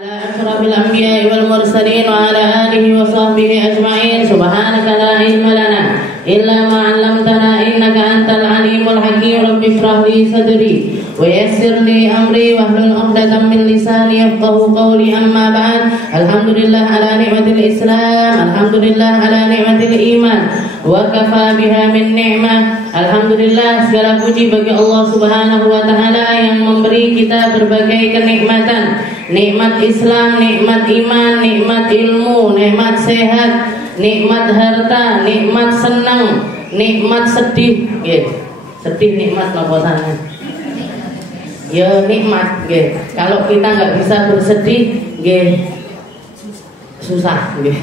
أشرف الأنبياء والمرسلين وعلى آله وصحبه أجمعين. سبحانك لا علم لنا إلا ما علمتنا إنك أنت العليم الحكيم. رب اشرح لي صدري ويسر لي أمري واحلل عقدة من لساني يفقهوا قولي. أما بعد، الحمد لله على نعمة الإسلام، الحمد لله على نعمة الإيمان, wa kafa biha min ni'mah. Alhamdulillah, segala puji bagi Allah Subhanahu wa taala yang memberi kita berbagai kenikmatan. Nikmat Islam, nikmat iman, nikmat ilmu, nikmat sehat, nikmat harta, nikmat senang, nikmat sedih. Sedih nikmat napa sana? Ya nikmat nggih. Kalau kita nggak bisa bersedih nggih susah nggih.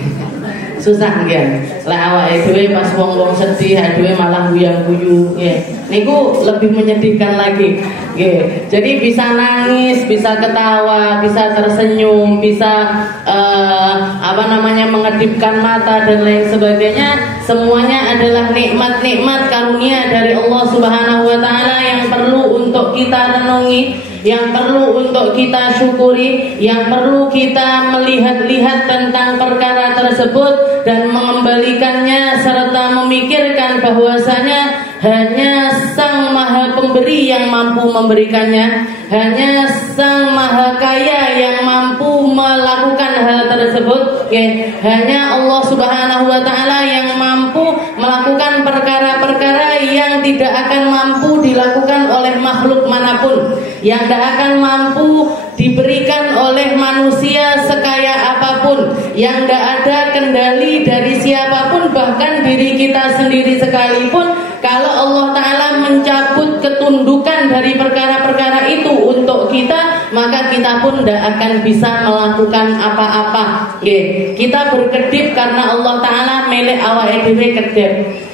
Susah nggih. Lek awake dhewe pas wong-wong sedih, dhewe malah guyang-guyu nggih. Niku lebih menyedihkan lagi nggih. Jadi bisa nangis, bisa ketawa, bisa tersenyum, bisa mengedipkan mata dan lain sebagainya. Semuanya adalah nikmat-nikmat karunia dari Allah Subhanahu wa taala yang perlu untuk kita renungi, yang perlu untuk kita syukuri, yang perlu kita melihat-lihat tentang perkara tersebut dan mengembalikannya serta memikirkan bahwasanya hanya Sang Maha Pemberi yang mampu memberikannya, hanya Sang Maha Kaya yang mampu melakukan hal tersebut. Hanya Allah Subhanahu wa taala yang mampu melakukan perkara-perkara yang tidak akan mampu dilakukan oleh makhluk manapun, yang tidak akan mampu diberikan oleh manusia sekaya apapun, yang tidak ada kendali dari siapapun, bahkan diri kita sendiri sekalipun. Kalau Allah Ta'ala mencabut ketundukan dari perkara-perkara itu untuk kita, maka kita pun tidak akan bisa melakukan apa-apa. Kita berkedip karena Allah Ta'ala milik awake dhewe kedip.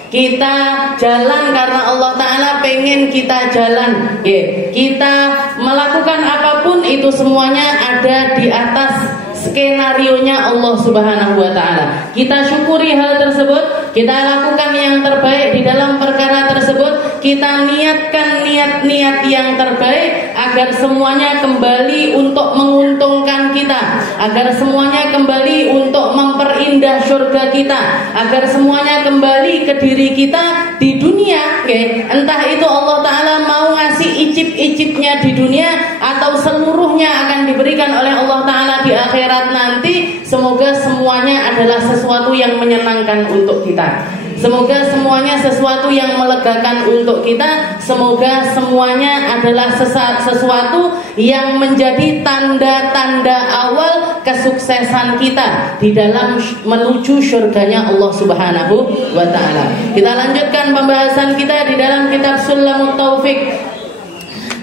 Kita jalan karena Allah Ta'ala pengen kita jalan. Kita melakukan apapun itu semuanya ada di atas skenarionya Allah Subhanahu wa taala. Kita syukuri hal tersebut, kita lakukan yang terbaik di dalam perkara tersebut, kita niatkan niat-niat yang terbaik agar semuanya kembali untuk menguntungkan kita, agar semuanya kembali untuk memperindah surga kita, agar semuanya kembali ke diri kita di dunia. Entah itu Allah Ta'ala mau ngasih icip-icipnya di dunia atau seluruhnya akan diberikan oleh Allah Ta'ala di akhirat nanti. Semoga semuanya adalah sesuatu yang menyenangkan untuk kita, semoga semuanya sesuatu yang melegakan untuk kita, semoga semuanya adalah sesuatu yang menjadi tanda-tanda awal kesuksesan kita di dalam menuju surganya Allah Subhanahu wa ta'ala. Kita lanjutkan pembahasan kita di dalam kitab Sulamut Taufik,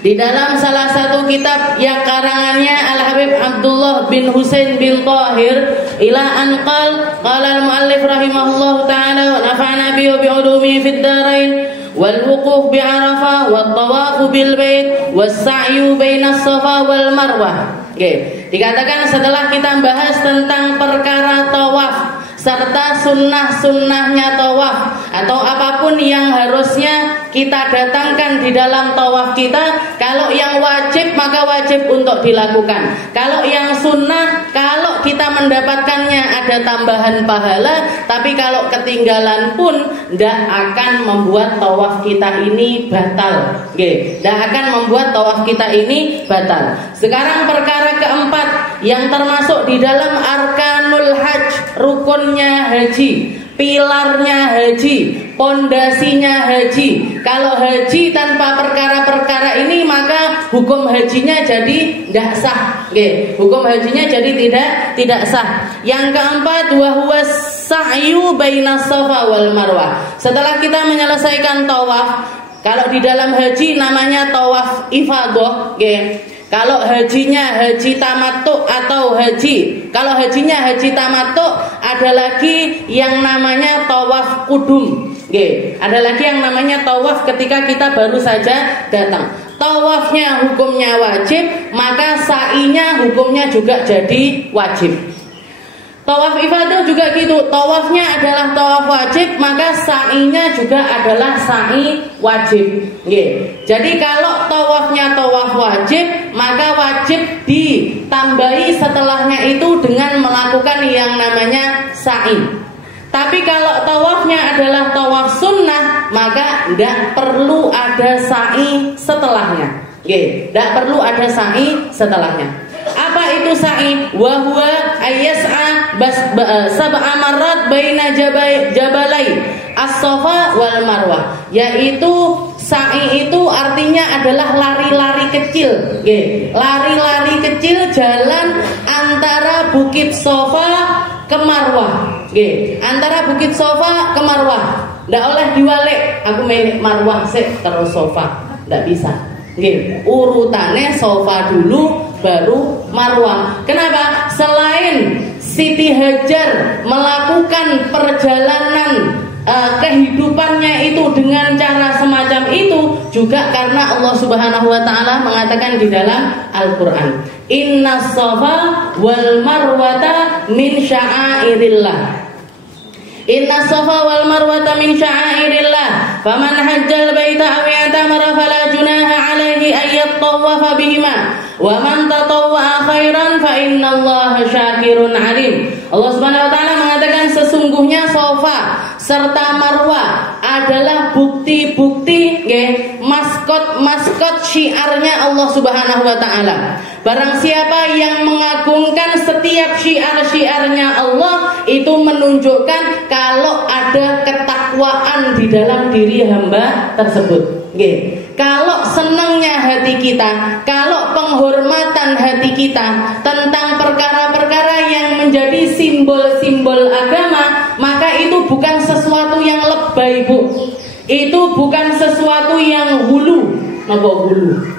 di dalam salah satu kitab yang karangannya Al-Habib Abdullah bin Husain bin Tahir ila anqal qala al-muallif rahimahullah ta'ala wa nafa'na bi ulumi fid darain wal wuquf bi Arafah wat tawaf bil bait was sa'yu bainas Safa wal Marwah. Dikatakan setelah kita bahas tentang perkara tawaf serta sunnah-sunnahnya tawaf atau apapun yang harusnya kita datangkan di dalam tawaf kita. Kalau yang wajib maka wajib untuk dilakukan. Kalau yang sunnah, kalau kita mendapatkannya ada tambahan pahala. Tapi kalau ketinggalan pun tidak akan membuat tawaf kita ini batal. Tidak akan membuat tawaf kita ini batal. Sekarang perkara keempat yang termasuk di dalam arkanul hajj, rukunnya haji, pilarnya haji, pondasinya haji. Kalau haji tanpa perkara-perkara ini maka hukum hajinya jadi tidak sah. Hukum hajinya jadi tidak sah. Yang keempat, wa huwa sa'yu bainas Safa wal Marwah. Setelah kita menyelesaikan tawaf, kalau di dalam haji namanya tawaf ifadah. Kalau hajinya haji tamattu atau haji, kalau hajinya haji tamattu, ada lagi yang namanya tawaf kudum. Ada lagi yang namanya tawaf ketika kita baru saja datang. Tawafnya hukumnya wajib, maka sa'inya hukumnya juga jadi wajib. Tawaf ifadah juga gitu. Tawafnya adalah tawaf wajib, maka sa'inya juga adalah sa'i wajib. Jadi kalau tawafnya tawaf wajib, maka wajib ditambahi setelahnya itu dengan melakukan yang namanya sa'i. Tapi kalau tawafnya adalah tawaf sunnah, maka tidak perlu ada sa'i setelahnya. Tidak perlu ada sa'i setelahnya. Apa itu sa'i? Wa huwa ayyas'a sab'a marrat baina jabalai as-Safa wal Marwah. Yaitu sa'i itu artinya adalah lari-lari kecil. Lari-lari kecil jalan antara Bukit Safa ke Marwah. Antara Bukit Safa ke Marwah. Ndak oleh diwalik, aku milik Marwah sik terus Safa. Ndak bisa. Urutannya Safa dulu baru Marwah. Kenapa? Selain Siti Hajar melakukan perjalanan kehidupannya itu dengan cara semacam itu, juga karena Allah Subhanahu wa taala mengatakan di dalam Al-Qur'an, "Innas Safa wal Marwata min sya'airillah." Inna safa wal marwata min sya'airillah, faman hajjal baita aw i'tamara fala junaha alaihi ay yattawafa bihima, wa man tatawwa'a khairan fa innallaha syakirun alim. Allah Subhanahu wa taala mengatakan sesungguhnya Safa serta Marwah adalah bukti-bukti maskot syiarnya Allah Subhanahu wa taala. Barang siapa yang mengagungkan setiap syiar-syiarnya Allah, itu menunjukkan kalau ada ketakwaan di dalam diri hamba tersebut. Kalau senangnya hati kita, kalau penghormatan hati kita tentang perkara-perkara yang menjadi simbol-simbol agama, maka itu bukan sesuatu yang lebay, Bu. Itu bukan sesuatu yang hulu. Napa hulu?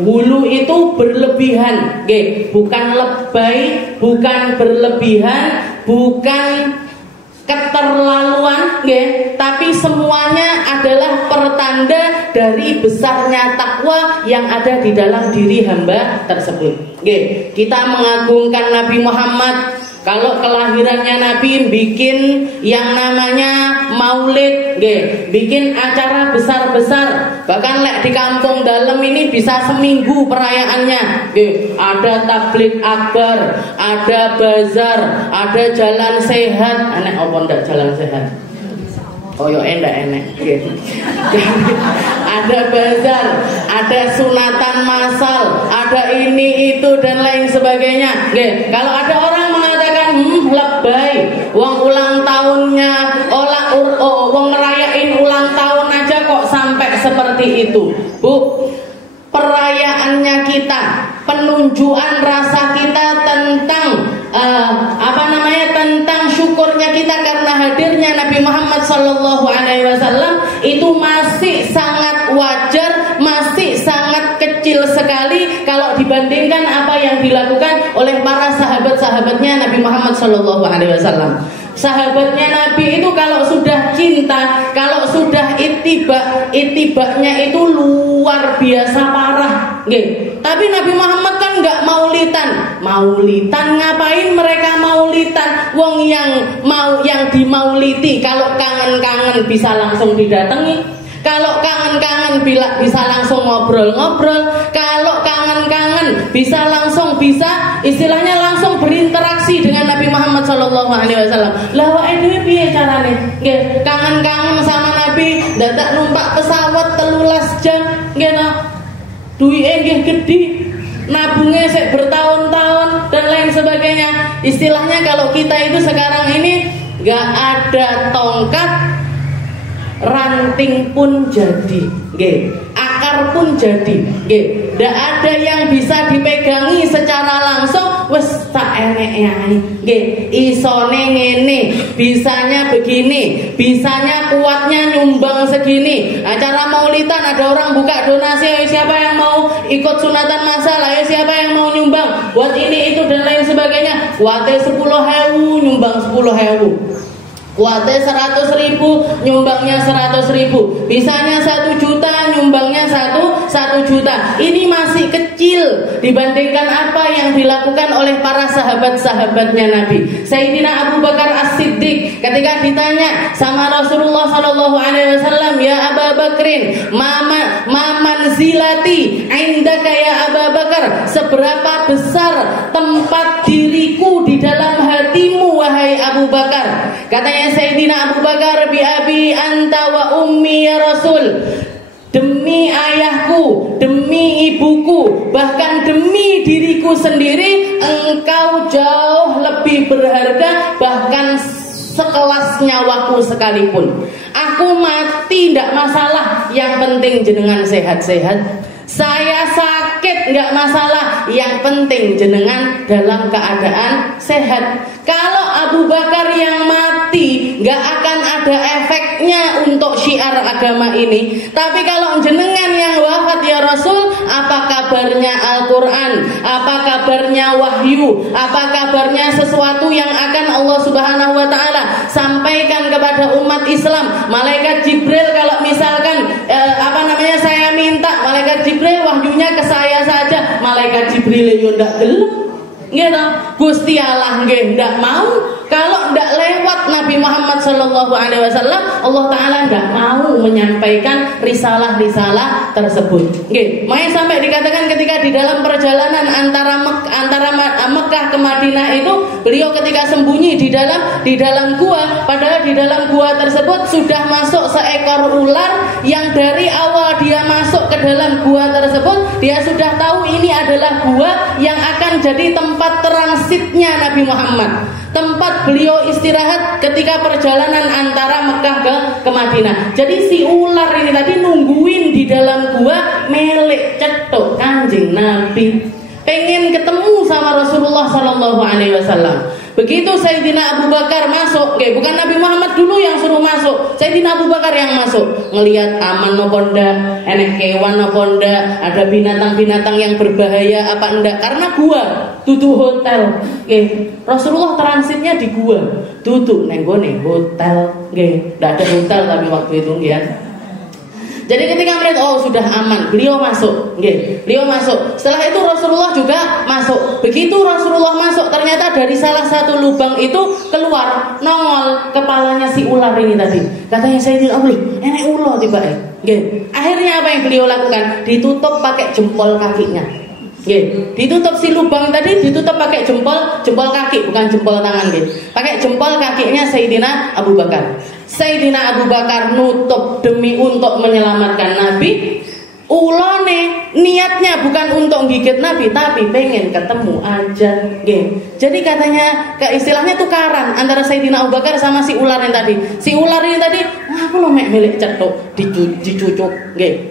Hulu itu berlebihan, bukan lebay, bukan berlebihan, bukan keterlaluan, tapi semuanya adalah pertanda dari besarnya takwa yang ada di dalam diri hamba tersebut. Kita mengagungkan Nabi Muhammad. Kalau kelahirannya Nabi bikin yang namanya maulid, bikin acara besar-besar. Bahkan lek di kampung dalam ini bisa seminggu perayaannya. Ada tabligh akbar, ada bazar, ada jalan sehat. Enek apa ndak jalan sehat? Oh yo enak. Ada bazar, ada sunatan massal, ada ini itu dan lain sebagainya. Kalau ada orang mengatakan lebay, wong ulang tahunnya, wong ngerayain ulang tahun aja kok sampai seperti itu. Bu, perayaannya kita, penunjukan rasa kita tentang tentang syukurnya kita karena hadirnya Nabi Muhammad SAW itu masih sangat wajar, masih sangat kecil sekali kalau dibandingkan apa yang dilakukan oleh para sahabat-sahabatnya Nabi Muhammad SAW. Sahabatnya Nabi itu kalau sudah cinta, kalau sudah itibaknya itu luar biasa parah. Tapi Nabi Muhammad kan nggak maulitan ngapain mereka maulitan? Wong yang dimauliti kalau kangen-kangen bisa langsung didatangi, kalau kangen-kangen bisa langsung ngobrol-ngobrol, kalau kangen-kangen bisa istilahnya langsung berinteraksi dengan Nabi Muhammad SAW. Lah wae dhewe piye carane? Nggih, kangen-kangen sama Nabi, dadak numpak pesawat 13 jam, nggih nah. Duwike nggih gedhi, nabungnya bertahun-tahun dan lain sebagainya. Istilahnya kalau kita itu sekarang ini gak ada tongkat, ranting pun jadi, akar pun jadi, gak ada yang bisa dipegangi secara langsung. Wes tak enek ae, isone ngene, bisanya begini, bisanya kuatnya nyumbang segini. Acara maulidan ada orang buka donasi, ayo siapa yang mau ikut sunatan massal, ayo siapa yang mau nyumbang buat ini itu dan lain sebagainya. Kuatnya 10.000 nyumbang 10.000, kuatnya 100.000 nyumbangnya 100.000, bisanya 1 juta nyumbangnya 1 1 juta. Ini masih kecil dibandingkan apa yang dilakukan oleh para sahabat-sahabatnya Nabi. Sayyidina Abu Bakar As-Siddiq ketika ditanya sama Rasulullah sallallahu alaihi wasallam, "Ya Abu Bakrin, manzilati indaka ya Abu Bakar?" Seberapa besar tempat diriku di dalam hatimu wahai Abu Bakar? Katanya Sayyidina Abu Bakar, "Bi abi anta wa ummi ya Rasul." Demi ayahku, demi ibuku, bahkan demi diriku sendiri, engkau jauh lebih berharga, bahkan sekelas nyawaku sekalipun. Aku mati tidak masalah, yang penting jenengan sehat-sehat. Saya sakit nggak masalah, yang penting jenengan dalam keadaan sehat. Kalau Abu Bakar yang mati nggak akan ada efeknya untuk syiar agama ini. Tapi kalau jenengan yang wafat ya Rasul, apa kabarnya Al-Quran? Apa kabarnya wahyu? Apa kabarnya sesuatu yang akan Allah Subhanahu wa Ta'ala sampaikan kepada umat Islam? Malaikat Jibril kalau misalkan saya minta malaikat Jibril wahyunya ke saya saja, malaikat Jibril yo ndak gelem. Gitu. Gusti Allah nggih ndak mau. Kalau ndak lewat Nabi Muhammad sallallahu alaihi wasallam, Allah taala ndak mau menyampaikan risalah-risalah tersebut. Nggih, makanya sampai dikatakan ketika di dalam perjalanan antara Mekah ke Madinah itu, beliau ketika sembunyi di dalam gua, padahal di dalam gua tersebut sudah masuk seekor ular yang dari awal dia masuk ke dalam gua tersebut, dia sudah tahu ini adalah gua yang akan jadi tempat transitnya Nabi Muhammad, tempat beliau istirahat ketika perjalanan antara Mekah ke Madinah. Jadi si ular ini tadi nungguin di dalam gua, melek cetuk Kanjeng Nabi, pengen ketemu sama Rasulullah sallallahu alaihi wasallam. Begitu Sayyidina Abu Bakar masuk, bukan Nabi Muhammad dulu yang suruh masuk, Sayyidina Abu Bakar yang masuk, ngelihat aman nopo ndak, enek kewan nopo ndak, ada binatang-binatang yang berbahaya apa enggak, karena gua tutu hotel. Rasulullah transitnya di gua, tutu nenggone hotel, ndak ada hotel tapi waktu itu ya. Jadi ketika melihat sudah aman, beliau masuk, beliau masuk. Setelah itu Rasulullah juga masuk. Begitu Rasulullah masuk, ternyata dari salah satu lubang itu keluar, nongol kepalanya si ular ini tadi. Katanya Sayyidina Abu, enek ulo tiba. Akhirnya apa yang beliau lakukan? Ditutup pakai jempol kakinya. Ditutup si lubang tadi, ditutup pakai jempol kaki, bukan jempol tangan. Pakai jempol kakinya Sayyidina Abu Bakar. Sayyidina Abu Bakar nutup demi untuk menyelamatkan Nabi. Ulone niatnya bukan untuk gigit Nabi, tapi pengen ketemu aja. Jadi katanya istilahnya tukaran antara Sayyidina Abu Bakar sama si ular yang tadi. Si ular ini tadi, aku lo melek cetuk, dicucuk,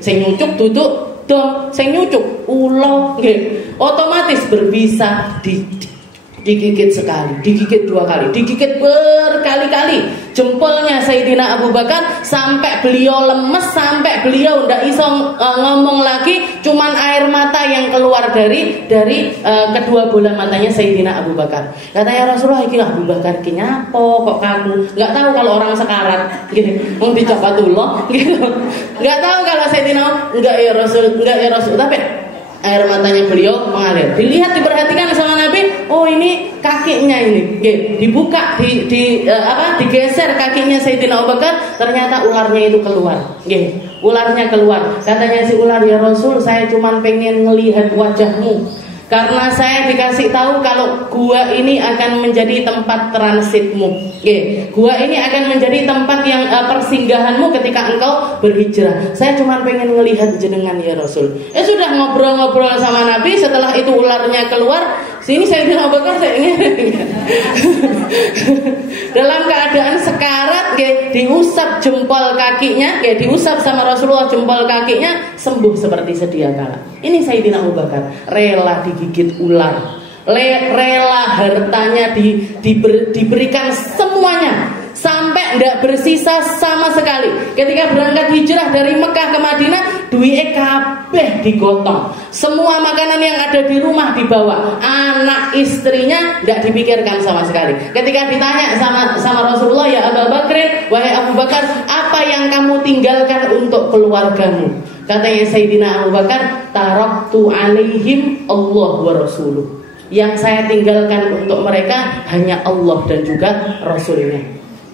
sing nyucuk duduk dong, sing nyucuk ulo, otomatis berbisa digigit sekali, digigit 2 kali, digigit berkali-kali jempolnya Sayyidina Abu Bakar sampai beliau lemes, sampai beliau ndak iso ngomong lagi, cuman air mata yang keluar dari kedua bola matanya Sayyidina Abu Bakar. Katanya Rasulullah, iki Abu Bakar ki nyapo kok kamu? Enggak tahu kalau orang sekarat gitu. Wong dijabatullah gitu. Enggak tahu kalau Sayyidina enggak ya Rasul, tapi air matanya beliau mengalir. Dilihat, diperhatikan sama Nabi, ini kakinya ini, dibuka, digeser kakinya Sayyidina Abu Bakar, ternyata ularnya itu keluar, ularnya keluar. Katanya si ular, ya Rasul, saya cuma pengen ngelihat wajahmu, karena saya dikasih tahu kalau gua ini akan menjadi tempat transitmu, gua ini akan menjadi tempat yang persinggahanmu ketika engkau berhijrah. Saya cuma pengen ngelihat jenengan ya Rasul. Sudah ngobrol-ngobrol sama Nabi. Setelah itu ularnya keluar. Sini Sayyidina Abu Bakar saya ingin dalam keadaan sekarat, diusap jempol kakinya, diusap sama Rasulullah jempol kakinya, sembuh seperti sedia kala. Ini Sayyidina Abu Bakar rela digigit ular, rela hartanya diberikan semuanya, sampai tidak bersisa sama sekali. Ketika berangkat hijrah dari Mekah ke Madinah, duit kabeh digotong, semua makanan yang ada di rumah dibawa, anak istrinya tidak dipikirkan sama sekali. Ketika ditanya sama Rasulullah, ya Abu Bakar, wahai Abu Bakar, apa yang kamu tinggalkan untuk keluargamu? Katanya Sayyidina Abu Bakar, taraktu alaihim Allah wa rasuluh. Yang saya tinggalkan untuk mereka hanya Allah dan juga Rasulnya.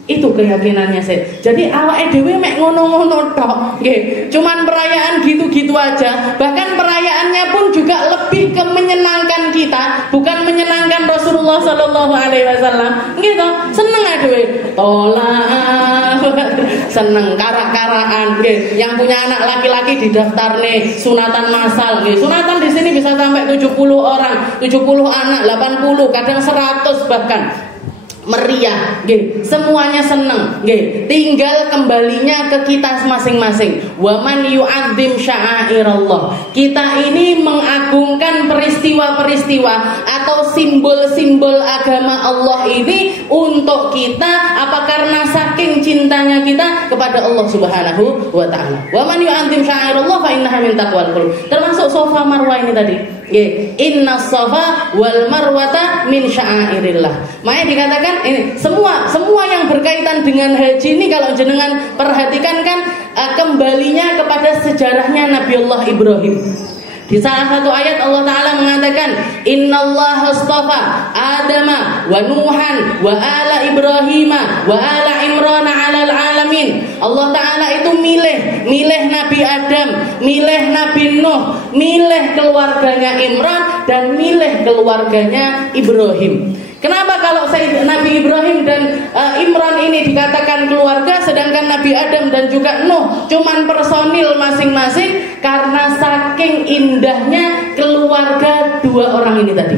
Itu keyakinannya saya. Jadi awake dhewe mek ngono-ngono tok, nggih. Cuman perayaan gitu-gitu aja. Bahkan perayaannya pun juga lebih ke menyenangkan kita, bukan menyenangkan Rasulullah sallallahu alaihi wasallam. Nggih toh, seneng dhewe. Tolak seneng karak-karakan, nggih. Yang punya anak laki-laki didaftarne sunatan massal, nggih. Sunatan di sini bisa sampai 70 orang, 70 anak, 80, kadang 100 bahkan. Meriah, nggih. Semuanya seneng, nggih. Tinggal kembalinya ke kita masing-masing. Wa man yu'azzim sya'airallah. Kita ini mengagungkan peristiwa-peristiwa atau simbol-simbol agama Allah ini untuk kita apa karena saking cintanya kita kepada Allah Subhanahu wa taala. Wa man yu'azzim sya'airallah fa innaha min taqwal qulub. Termasuk Safa Marwah ini tadi. Nggih, inna safa wal marwata min sya'airillah. Makanya dikatakan ini semua yang berkaitan dengan haji ini kalau jenengan perhatikan kan kembalinya kepada sejarahnya Nabiullah Ibrahim. Di salah satu ayat Allah Ta'ala mengatakan innallaha astafa Adama wa Nuhan wa ala Ibrahima wa ala Imran alal alamin. Allah Ta'ala itu milih Nabi Adam, milih Nabi Nuh, milih keluarganya Imran dan milih keluarganya Ibrahim. Kenapa kalau Nabi Ibrahim dan Imran ini dikatakan keluarga, sedangkan Nabi Adam dan juga Nuh cuman personil masing-masing? Karena saking indahnya keluarga dua orang ini tadi,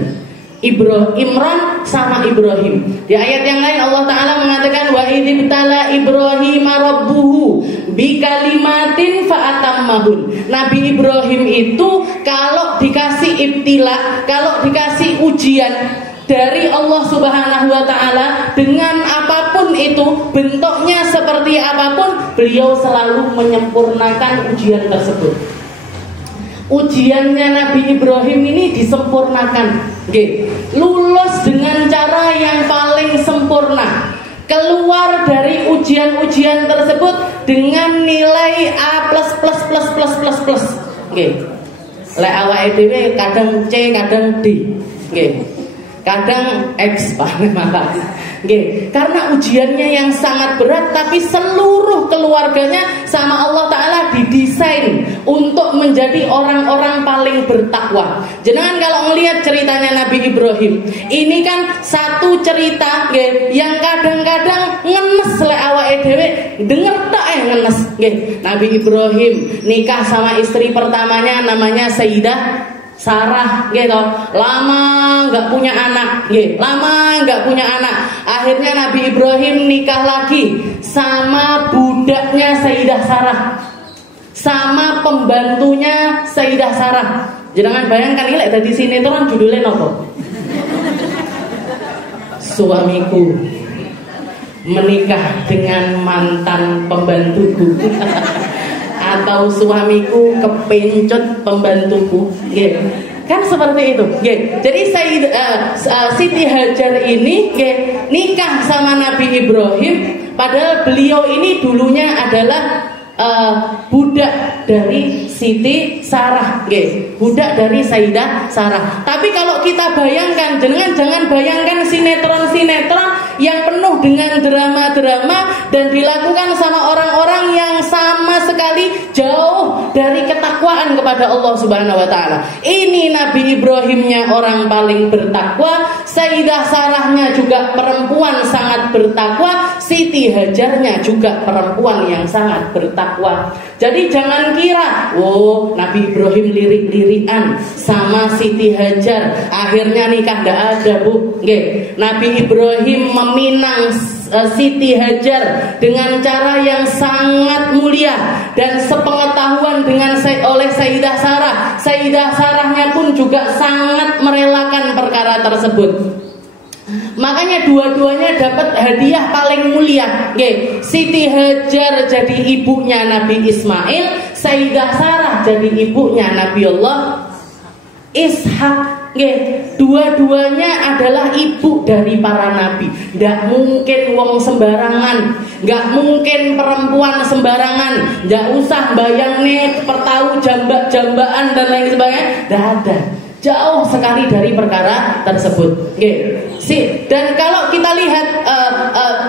Imran sama Ibrahim. Di ayat yang lain Allah Ta'ala mengatakan wa idzibtala Ibrahim rabbuhu bikalimatin fa'atammahun. Nabi Ibrahim itu kalau dikasih ibtila, kalau dikasih ujian dari Allah Subhanahu wa taala dengan apapun itu, bentuknya seperti apapun, beliau selalu menyempurnakan ujian tersebut. Ujiannya Nabi Ibrahim ini disempurnakan, lulus dengan cara yang paling sempurna, keluar dari ujian-ujian tersebut dengan nilai A++++++. Lek awake dhewe kadang C, kadang D, kadang X malah. Karena ujiannya yang sangat berat, tapi seluruh keluarganya sama Allah Ta'ala didesain untuk menjadi orang-orang paling bertakwa. Jenengan kalau melihat ceritanya Nabi Ibrahim, ini kan satu cerita yang kadang-kadang ngenes lek awake dhewe denger tok ngenes. Nabi Ibrahim nikah sama istri pertamanya namanya Sayyidah Sarah, gitu. Lama nggak punya anak, lama nggak punya anak. Akhirnya Nabi Ibrahim nikah lagi sama budaknya Sayyidah Sarah, sama pembantunya Sayyidah Sarah. Jangan bayangkan ini dari sini itu kan judulnya nopo. Suamiku menikah dengan mantan pembantuku. Atau suamiku kepencut pembantuku, kan seperti itu. Jadi Siti Hajar ini nikah sama Nabi Ibrahim, padahal beliau ini dulunya adalah budak dari Siti Sarah, budak dari Sayyidah Sarah. Tapi kalau kita bayangkan, jangan bayangkan sinetron-sinetron yang penuh dengan drama-drama dan dilakukan sama orang-orang yang sama sekali jauh dari ketakwaan kepada Allah Subhanahu wa taala. Ini Nabi Ibrahimnya orang paling bertakwa, Sayyidah Sarahnya juga perempuan sangat bertakwa, Siti Hajarnya juga perempuan yang sangat bertakwa. Jadi jangan kira, Nabi Ibrahim lirik-lirikan sama Siti Hajar, akhirnya nikah nggak ada, Bu. Nabi Ibrahim meminang Siti Hajar dengan cara yang sangat mulia dan sepengetahuan dengan oleh Sayyidah Sarah. Sayyidah Sarahnya pun juga sangat merelakan perkara tersebut. Makanya dua-duanya dapat hadiah paling mulia. Siti Hajar jadi ibunya Nabi Ismail, Sayyidah Sarah jadi ibunya Nabiullah Ishak. dua-duanya adalah ibu dari para nabi. Nggak mungkin wong sembarangan, nggak mungkin perempuan sembarangan. Nggak usah bayangnya pertahu jambak-jambaan dan lain sebagainya. Nggak ada. Jauh sekali dari perkara tersebut. Dan kalau kita lihat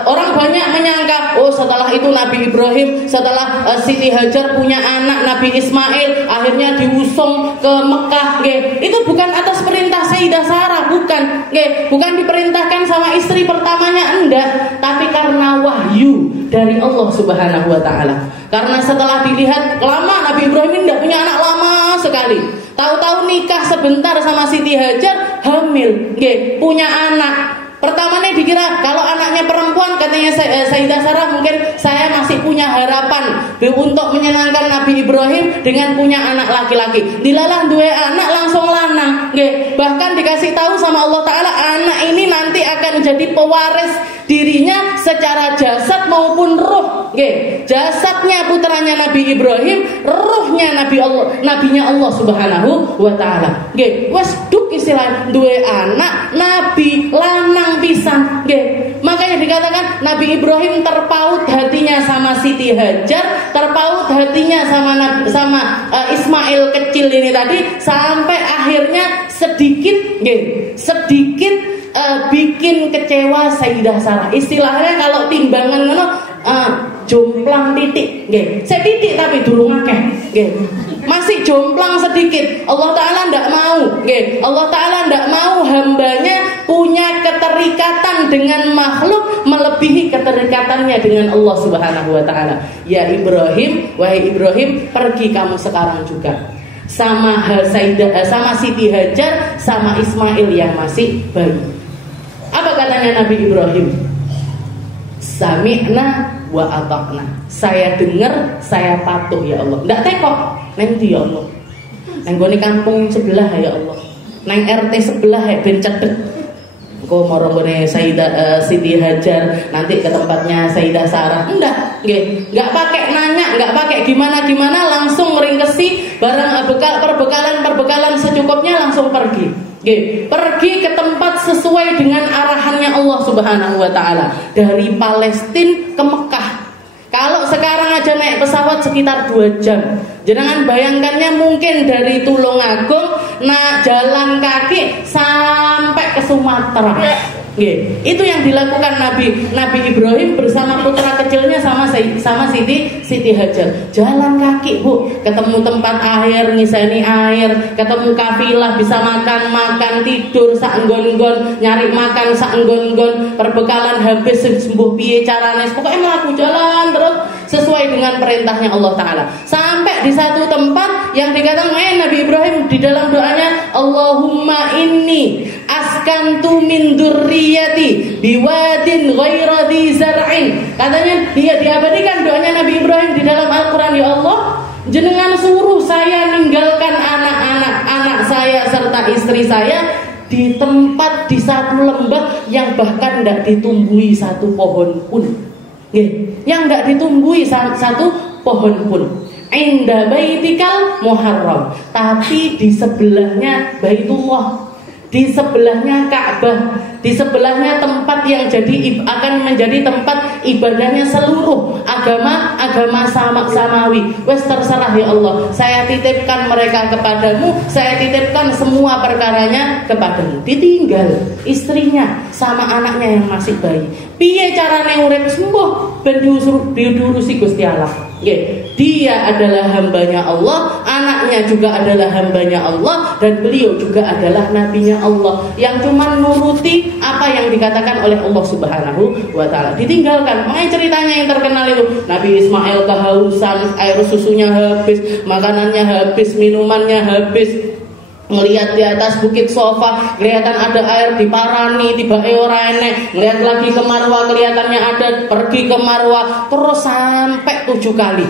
orang banyak menyangka, oh setelah itu Nabi Ibrahim, setelah Siti Hajar punya anak Nabi Ismail, akhirnya diusung ke Mekah. Itu bukan atas perintah Sayyidah Sarah, bukan. Bukan diperintahkan sama istri pertamanya, enggak, tapi karena wahyu dari Allah Subhanahu wa taala. Karena setelah dilihat lama Nabi Ibrahim tidak punya anak, lama sekali. Tahu-tahu nikah sebentar sama Siti Hajar, hamil, punya anak. Pertamanya dikira kalau anaknya perempuan, katanya Sayyidah Sarah, mungkin saya masih punya harapan untuk menyenangkan Nabi Ibrahim dengan punya anak laki-laki. Dilalah dua anak langsung lanang. Bahkan dikasih tahu sama Allah Ta'ala, anak ini nanti akan jadi pewaris dirinya secara jasad maupun ruh. Jasadnya putranya Nabi Ibrahim, ruhnya nabinya Allah Subhanahu wa taala. Wes duk istilah dua anak nabi lanang pisan. Makanya dikatakan Nabi Ibrahim terpaut hatinya sama Siti Hajar, terpaut hatinya sama Ismail kecil ini tadi, sampai akhirnya sedikit bikin kecewa Sayyidah Sarah. Istilahnya kalau timbangan jomplang titik, saya titik tapi durung akeh, masih jomplang sedikit. Allah Ta'ala ndak mau, Allah Ta'ala ndak mau hambanya punya keterikatan dengan makhluk melebihi keterikatannya dengan Allah Subhanahu wa taala. Ya Ibrahim, wahai Ibrahim, pergi kamu sekarang juga sama Siti Hajar, sama Ismail yang masih bayi. Apa katanya Nabi Ibrahim? Sami'na wa ata'na. Saya dengar, saya patuh ya Allah. Ndak tekok, neng di ya Allah. Neng gone kampung sebelah ya Allah. Neng RT sebelah ya ben cedek. Engko marang-marang Siti Hajar, nanti ke tempatnya Sayyidah Sarah. Enggak pakai nanya, enggak pakai gimana-gimana, langsung ringkesi barang perbekalan secukupnya, langsung pergi. Pergi ke tempat sesuai dengan arahannya Allah Subhanahu wa taala, dari Palestina ke Mekah. Kalau sekarang aja naik pesawat sekitar 2 jam. Jangan bayangkannya mungkin dari Tulungagung jalan kaki sampai ke Sumatera. Itu yang dilakukan Nabi Ibrahim bersama putra kecilnya sama Siti Hajar. Jalan kaki, Bu, ketemu tempat air, ngiseni air, ketemu kafilah, bisa makan, tidur sak nggon-nggon, nyari makan sak nggon-nggon, perbekalan habis sembuh piye carane. Pokoknya melaku jalan terus sesuai dengan perintahnya Allah Ta'ala. Sampai di satu tempat yang dikatakan Nabi Ibrahim di dalam doanya, Allahumma inni askantu min dzurriyyati biwadin ghaira dzi zar'in. Katanya dia diabadikan doanya Nabi Ibrahim di dalam Al-Qur'an, ya Allah, jenengan suruh saya ninggalkan anak saya serta istri saya di tempat, di satu lembah yang bahkan tidak ditumbuhi satu pohon pun. Yang tidak ditumbuhi satu pohon pun. Inda baitikal muharram, tapi di sebelahnya Baitullah, di sebelahnya Ka'bah, di sebelahnya tempat yang akan menjadi tempat ibadahnya seluruh agama samawi. Wes terserah ya Allah, saya titipkan mereka kepadamu, saya titipkan semua perkaranya kepadamu. Ditinggal istrinya sama anaknya yang masih bayi. Piye carane urip sembuh ben diurusi Gusti Allah. Dia adalah hambanya Allah, anaknya juga adalah hambanya Allah, dan beliau juga adalah nabinya Allah yang cuma nuruti apa yang dikatakan oleh Allah Subhanahu wa taala. Ditinggalkan. Makanya ceritanya yang terkenal itu, Nabi Ismail kehausan, air susunya habis, makanannya habis, minumannya habis. Ngelihat di atas bukit Sofa, kelihatan ada air diparani, tiba-tiba ora enek. Ngelihat lagi ke Marwah, kelihatannya ada, pergi ke Marwah, terus sampai 7 kali.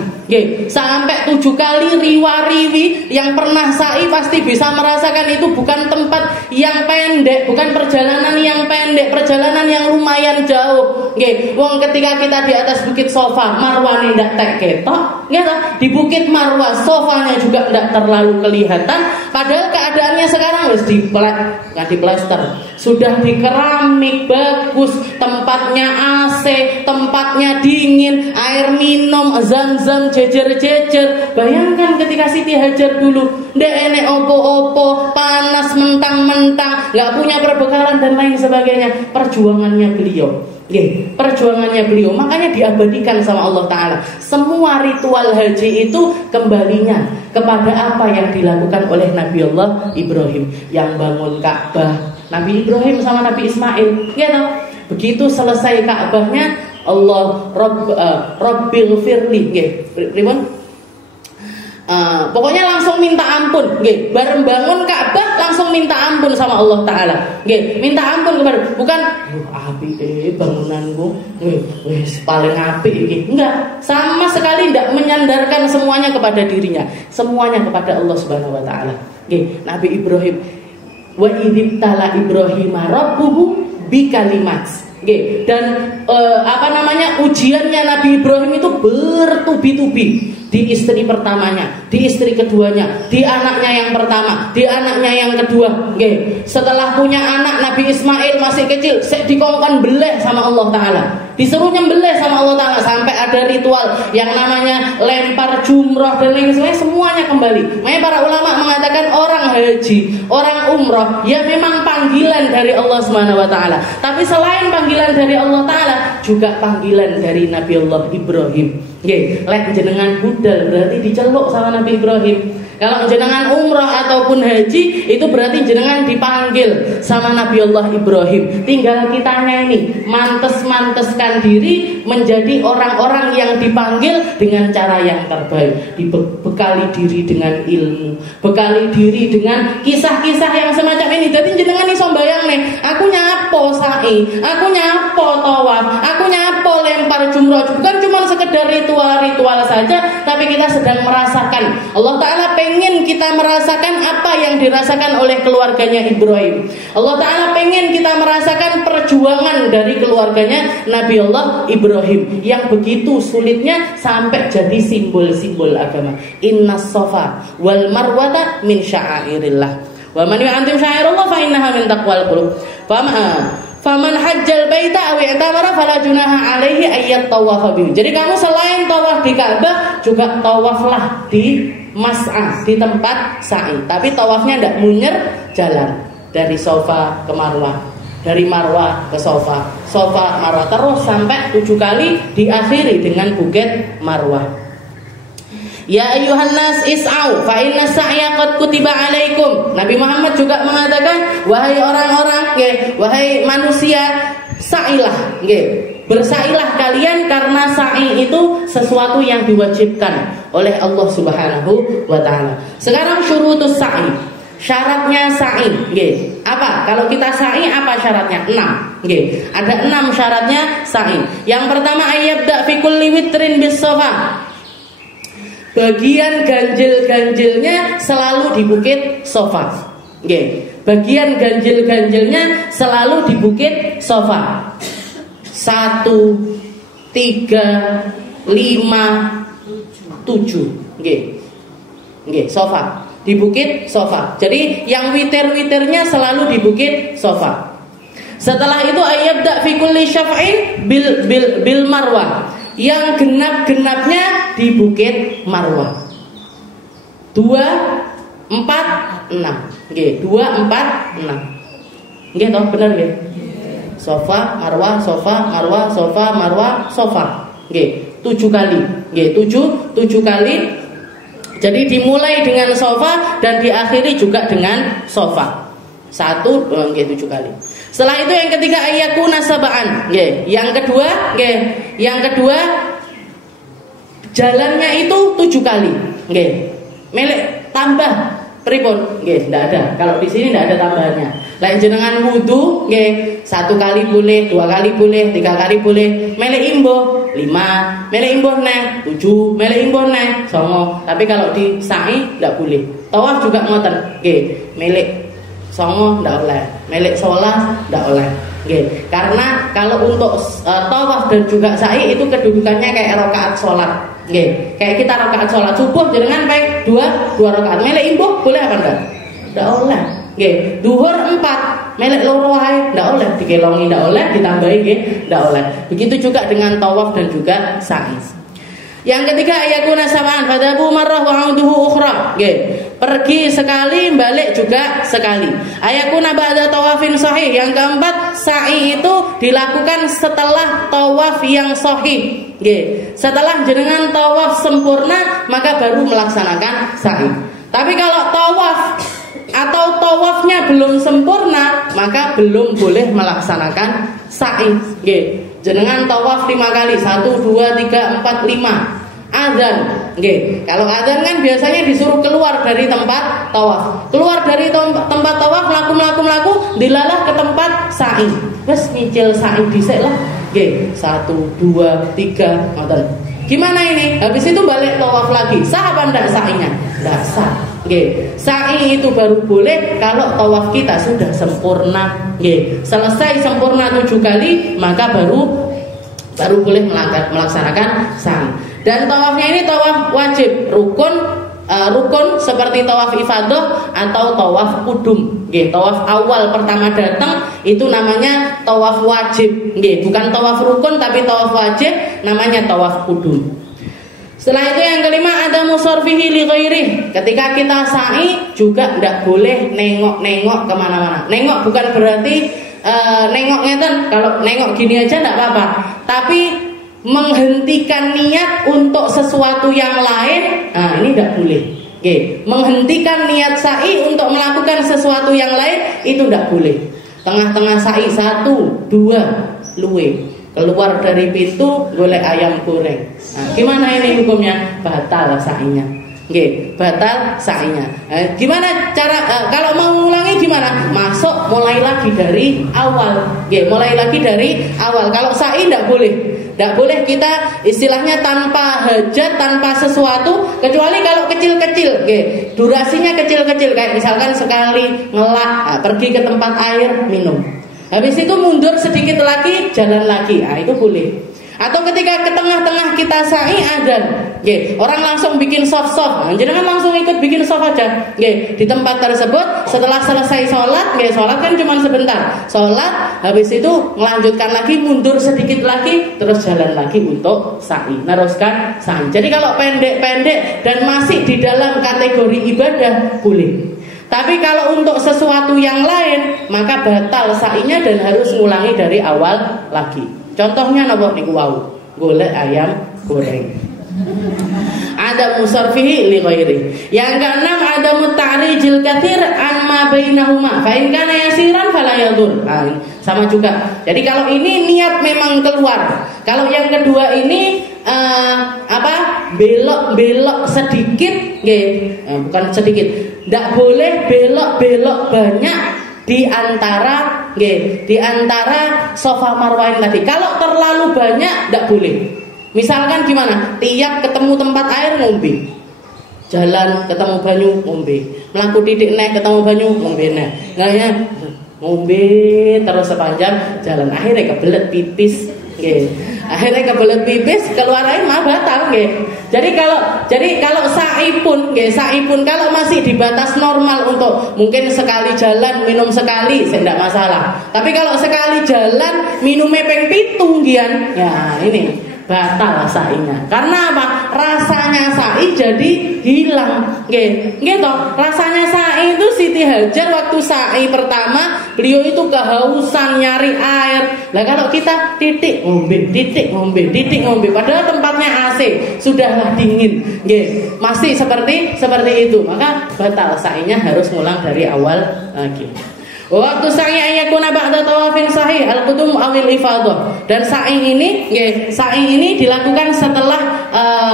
Sampai 7 kali riwa-riwi. Yang pernah sa'i pasti bisa merasakan itu bukan tempat yang pendek, bukan perjalanan yang pendek. nggih, perjalanan yang lumayan jauh. Nggih, wong ketika kita di atas Bukit Safa, Marwane ndak tek ketok, nggih toh? Di Bukit Marwah, Safanya juga ndak terlalu kelihatan, padahal keadaannya sekarang wis diplester, sudah di keramik bagus, tempatnya AC, tempatnya dingin, air minum Zam-zam jejer-jejer. Bayangkan ketika Siti Hajar dulu, ndek enek opo-opo, panas mentang-mentang, nggak punya perbekalan dan lain sebagainya. Perjuangannya beliau, perjuangannya beliau, makanya diabadikan sama Allah Ta'ala. Semua ritual haji itu kembalinya kepada apa yang dilakukan oleh Nabi Allah Ibrahim, yang bangun Ka'bah. Nabi Ibrahim sama Nabi Ismail, gitu. Begitu selesai Ka'bahnya, Allah Rabbil firli, pokoknya langsung minta ampun, bareng bangun Ka'bah langsung minta ampun sama Allah Ta'ala, minta ampun kepada, bukan api bangunanku paling api, enggak, sama sekali tidak menyandarkan semuanya kepada dirinya, semuanya kepada Allah Subhanahu Wa Ta'ala. Nabi Ibrahim, wa idzibtala Ibrahima rabbuhu bikalimat. Dan ujiannya Nabi Ibrahim itu bertubi-tubi. Di istri pertamanya, di istri keduanya, di anaknya yang pertama, di anaknya yang kedua. Setelah punya anak Nabi Ismail masih kecil, dikongkon beleh sama Allah Ta'ala, disuruh nyembelih sama Allah Ta'ala, sampai ada ritual yang namanya lempar jumroh dan lain sebagainya, semuanya kembali. Makanya para ulama mengatakan orang haji, orang umroh, ya memang panggilan dari Allah Subhanahu Wa Ta'ala, tapi selain panggilan dari Allah Ta'ala, juga panggilan dari Nabi Allah Ibrahim. Lek jenengan budal berarti diceluk sama Nabi Ibrahim. Kalau jenengan umrah ataupun haji, itu berarti jenengan dipanggil sama Nabi Allah Ibrahim. Tinggal kitanya ini mantes-manteskan diri menjadi orang-orang yang dipanggil dengan cara yang terbaik. Dibekali diri dengan ilmu, bekali diri dengan kisah-kisah yang semacam ini. Jadi jenengan iso bayang nih, aku nyapo sa'i, aku nyapo tawaf, aku nyapo lempar jumroh. Bukan cuma sekedar ritual-ritual saja, tapi kita sedang merasakan. Allah Ta'ala pengen kita merasakan apa yang dirasakan oleh keluarganya Ibrahim. Allah Ta'ala pengen kita merasakan perjuangan dari keluarganya Nabi Allah Ibrahim, yang begitu sulitnya sampai jadi simbol-simbol agama. Innas safa wal marwata min sya'airillah, wa man yu'azzim sya'airallah fa innaha min taqwal qulub. Faman hajjal baita aw i'tamara fala junaha alaihi ayyat tawafa bihi. Jadi kamu selain tawaf di Ka'bah, juga tawaflah di mas'ah, di tempat sa'i. Tapi tawafnya tidak munyer jalan dari Safa ke Marwah, dari Marwah ke Safa, Safa Marwah, terus sampai 7 kali, diakhiri dengan Bukit Marwah. Ya ayyuhan nas is'au fa inna sa'ya qad kutiba alaikum. Nabi Muhammad juga mengatakan, wahai orang-orang, wahai manusia, sa'ilah, bersailah kalian, karena sa'i itu sesuatu yang diwajibkan oleh Allah Subhanahu wa Ta'ala. Sekarang syurutus sa'i, syaratnya sa'i, apa? Kalau kita sa'i apa syaratnya? 6. Ada 6 syaratnya sa'i. Yang pertama, ayyabda fi kulli witrin bis safa. Bagian ganjil-ganjilnya selalu di Bukit Safa. Bagian ganjil-ganjilnya selalu di Bukit Safa. 1, 3, 5, 7. Safa. Di Bukit Safa. Jadi yang witir-witirnya selalu di Bukit Safa. Setelah itu ayyabda fi kulli syaf'in bil marwah. Yang genap-genapnya di Bukit Marwah. 2, 4, 6. 2, 4, 6. Toh benar nggih? Safa, Marwah, Safa, Marwah, Safa, Marwah, Safa. 7 kali. 7 kali. Jadi dimulai dengan Safa dan diakhiri juga dengan Safa. 1, 7 kali. Setelah itu yang ketiga ayyakuna sab'an. Yang kedua jalannya itu 7 kali. Melek tambah pripun? Tidak ada. Kalau di sini tidak ada tambahannya. Lain jenengan wudu, 1 kali boleh, 2 kali boleh, 3 kali boleh. Melek imbuh 5, melek imbuh 7, melek imbuh 9. Tapi kalau di sa'i tidak boleh. Tawaf juga ngoten. Melek songo ndak oleh, melek 11 ndak oleh. Nggih, karena kalau untuk tawaf dan juga sa'i itu kedudukannya kayak rakaat salat. Nggih, kayak kita rakaat salat subuh jenengan baik dua rakaat. Melek imbuh boleh apa enggak? Ndak oleh. Nggih, duhur 4, melek loro wae ndak oleh, dikelongi ndak oleh, ditambahi nggih ndak oleh. Begitu juga dengan tawaf dan juga sa'i. Yang ketiga ayakuna sab'an fadabu marrah wa 'auduhu ukhra. Nggih. Pergi sekali, balik juga sekali. Ayakuna ba'da tawafin sahih. Yang keempat, sa'i itu dilakukan setelah tawaf yang sahih. Nggih. Setelah jenengan tawaf sempurna, maka baru melaksanakan sa'i. Tapi kalau tawaf atau tawafnya belum sempurna, maka belum boleh melaksanakan sa'i. Nggih. Jenengan tawaf 5 kali, 1, 2, 3, 4, 5. Adzan, nggih. Kalau adzan kan biasanya disuruh keluar dari tempat tawaf. Keluar dari tempat tawaf, mlaku, dilalah ke tempat sa'i. Wes nyicil sa'i dhisik lah. Nggih, 1, 2, 3, ngoten. Gimana ini? Habis itu balik tawaf lagi. Sah apa enggak sa'inya? Enggak sah. Nggih. Sa'i itu baru boleh kalau tawaf kita sudah sempurna. Nggih. Selesai sempurna 7 kali, maka baru boleh melaksanakan sa'i. Dan tawafnya ini tawaf wajib, rukun seperti tawaf ifadah atau tawaf kudum. Nggih, tawaf awal pertama datang itu namanya tawaf wajib. Nggih, bukan tawaf rukun tapi tawaf wajib, namanya tawaf kudum. Setelah itu yang kelima ada musarfihi li ghairih. Ketika kita sa'i juga tidak boleh nengok-nengok kemana-mana. Nengok bukan berarti nengok ngeten. Kalau nengok gini aja tidak apa-apa. Tapi menghentikan niat untuk sesuatu yang lain, nah ini tidak boleh. Oke, menghentikan niat sa'i untuk melakukan sesuatu yang lain itu tidak boleh. Tengah-tengah sa'i 1, 2, luwe, keluar dari pintu golek ayam goreng. Nah, gimana ini hukumnya? Batal sa'inya. Oke, batal sa'inya. Gimana cara kalau mau ulangi gimana? Masuk mulai lagi dari awal. Oke, mulai lagi dari awal. Kalau sa'i tidak boleh. Tidak boleh kita istilahnya tanpa hajat, tanpa sesuatu, kecuali kalau kecil-kecil. Oke, durasinya kecil-kecil kayak misalkan sekali ngelak, pergi ke tempat air minum. Habis itu mundur sedikit lagi, jalan lagi. Nah, itu boleh. Atau ketika ke tengah-tengah kita sa'i adzan, orang langsung bikin soft-soft, jangan langsung ikut bikin soft aja. Di tempat tersebut setelah selesai sholat, sholat kan cuma sebentar. Sholat, habis itu melanjutkan lagi, mundur sedikit lagi, terus jalan lagi untuk sa'i, neruskan sa'i. Jadi kalau pendek-pendek dan masih di dalam kategori ibadah boleh. Tapi kalau untuk sesuatu yang lain, maka batal sa'inya dan harus ngulangi dari awal lagi. Contohnya napa niku wau, golek ayam goreng. Ada musarfihi li ghairi. Yang keenam ada muta'rijil katsir an ma bainahuma. Fa in kana yasiran fala yadur. Nah, sama juga. Jadi kalau ini niat memang keluar. Kalau yang kedua ini belok sedikit, bukan sedikit. Tidak boleh belok banyak di antara Safa Marwah tadi. Kalau terlalu banyak tidak boleh. Misalkan gimana? Tiap ketemu tempat air ngombe. Jalan ketemu banyu ngombe. Mlaku titik nek ketemu banyu ngombe nek. Ngombe terus sepanjang jalan, akhirnya kebelet pipis. Akhirnya kebelet pipis, keluar air mah batal. Jadi kalau sa'i pun kalau masih di batas normal untuk mungkin sekali jalan minum sekali, tidak masalah. Tapi kalau sekali jalan minumnya ping 7 gian, ya ini batal sa'inya. Karena apa? Rasanya sa'i jadi hilang. Toh, rasanya sa'i itu Siti Hajar waktu sa'i pertama, beliau itu kehausan nyari air. Lah kalau kita titik ngombe, padahal tempatnya AC, sudahlah dingin. Masih seperti itu, maka batal sa'inya, harus ngulang dari awal lagi. Waktu sa'i ayakuna ba'da tawafin sahih al-qudum awil ifadah. Dan sa'i ini dilakukan setelah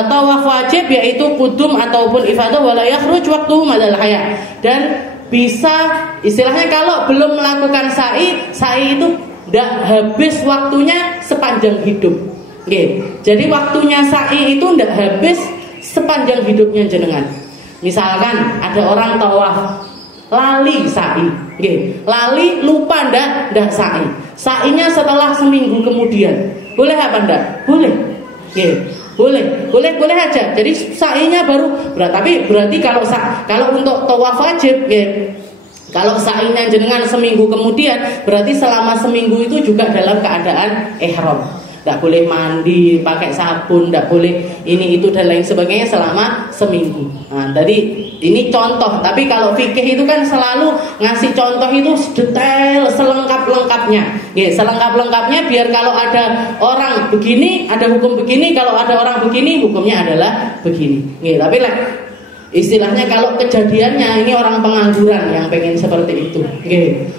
tawaf wajib, yaitu qudum ataupun ifadah, wala yakhruj waqtuhu madal haya. Dan bisa istilahnya kalau belum melakukan sa'i itu tidak habis waktunya sepanjang hidup. Jadi waktunya sa'i itu tidak habis sepanjang hidupnya jenengan. Misalkan ada orang tawaf lali sa'i, nggih. Lali lupa ndak sa'i. Sa'inya setelah seminggu kemudian. Boleh apa ndak? Boleh. Nggih. Boleh aja. Jadi sa'inya baru tapi berarti kalau untuk tawaf wajib nggih. Kalau sa'inya jenengan seminggu kemudian, berarti selama seminggu itu juga dalam keadaan ihram. Tidak boleh mandi, pakai sabun, tidak boleh ini itu dan lain sebagainya selama seminggu. Nah, jadi ini contoh. Tapi kalau fikih itu kan selalu ngasih contoh itu detail, selengkap-lengkapnya. Ya, selengkap-lengkapnya biar kalau ada orang begini, ada hukum begini. Kalau ada orang begini, hukumnya adalah begini. Ya, tapi istilahnya kalau kejadiannya ini orang pengangguran yang pengen seperti itu,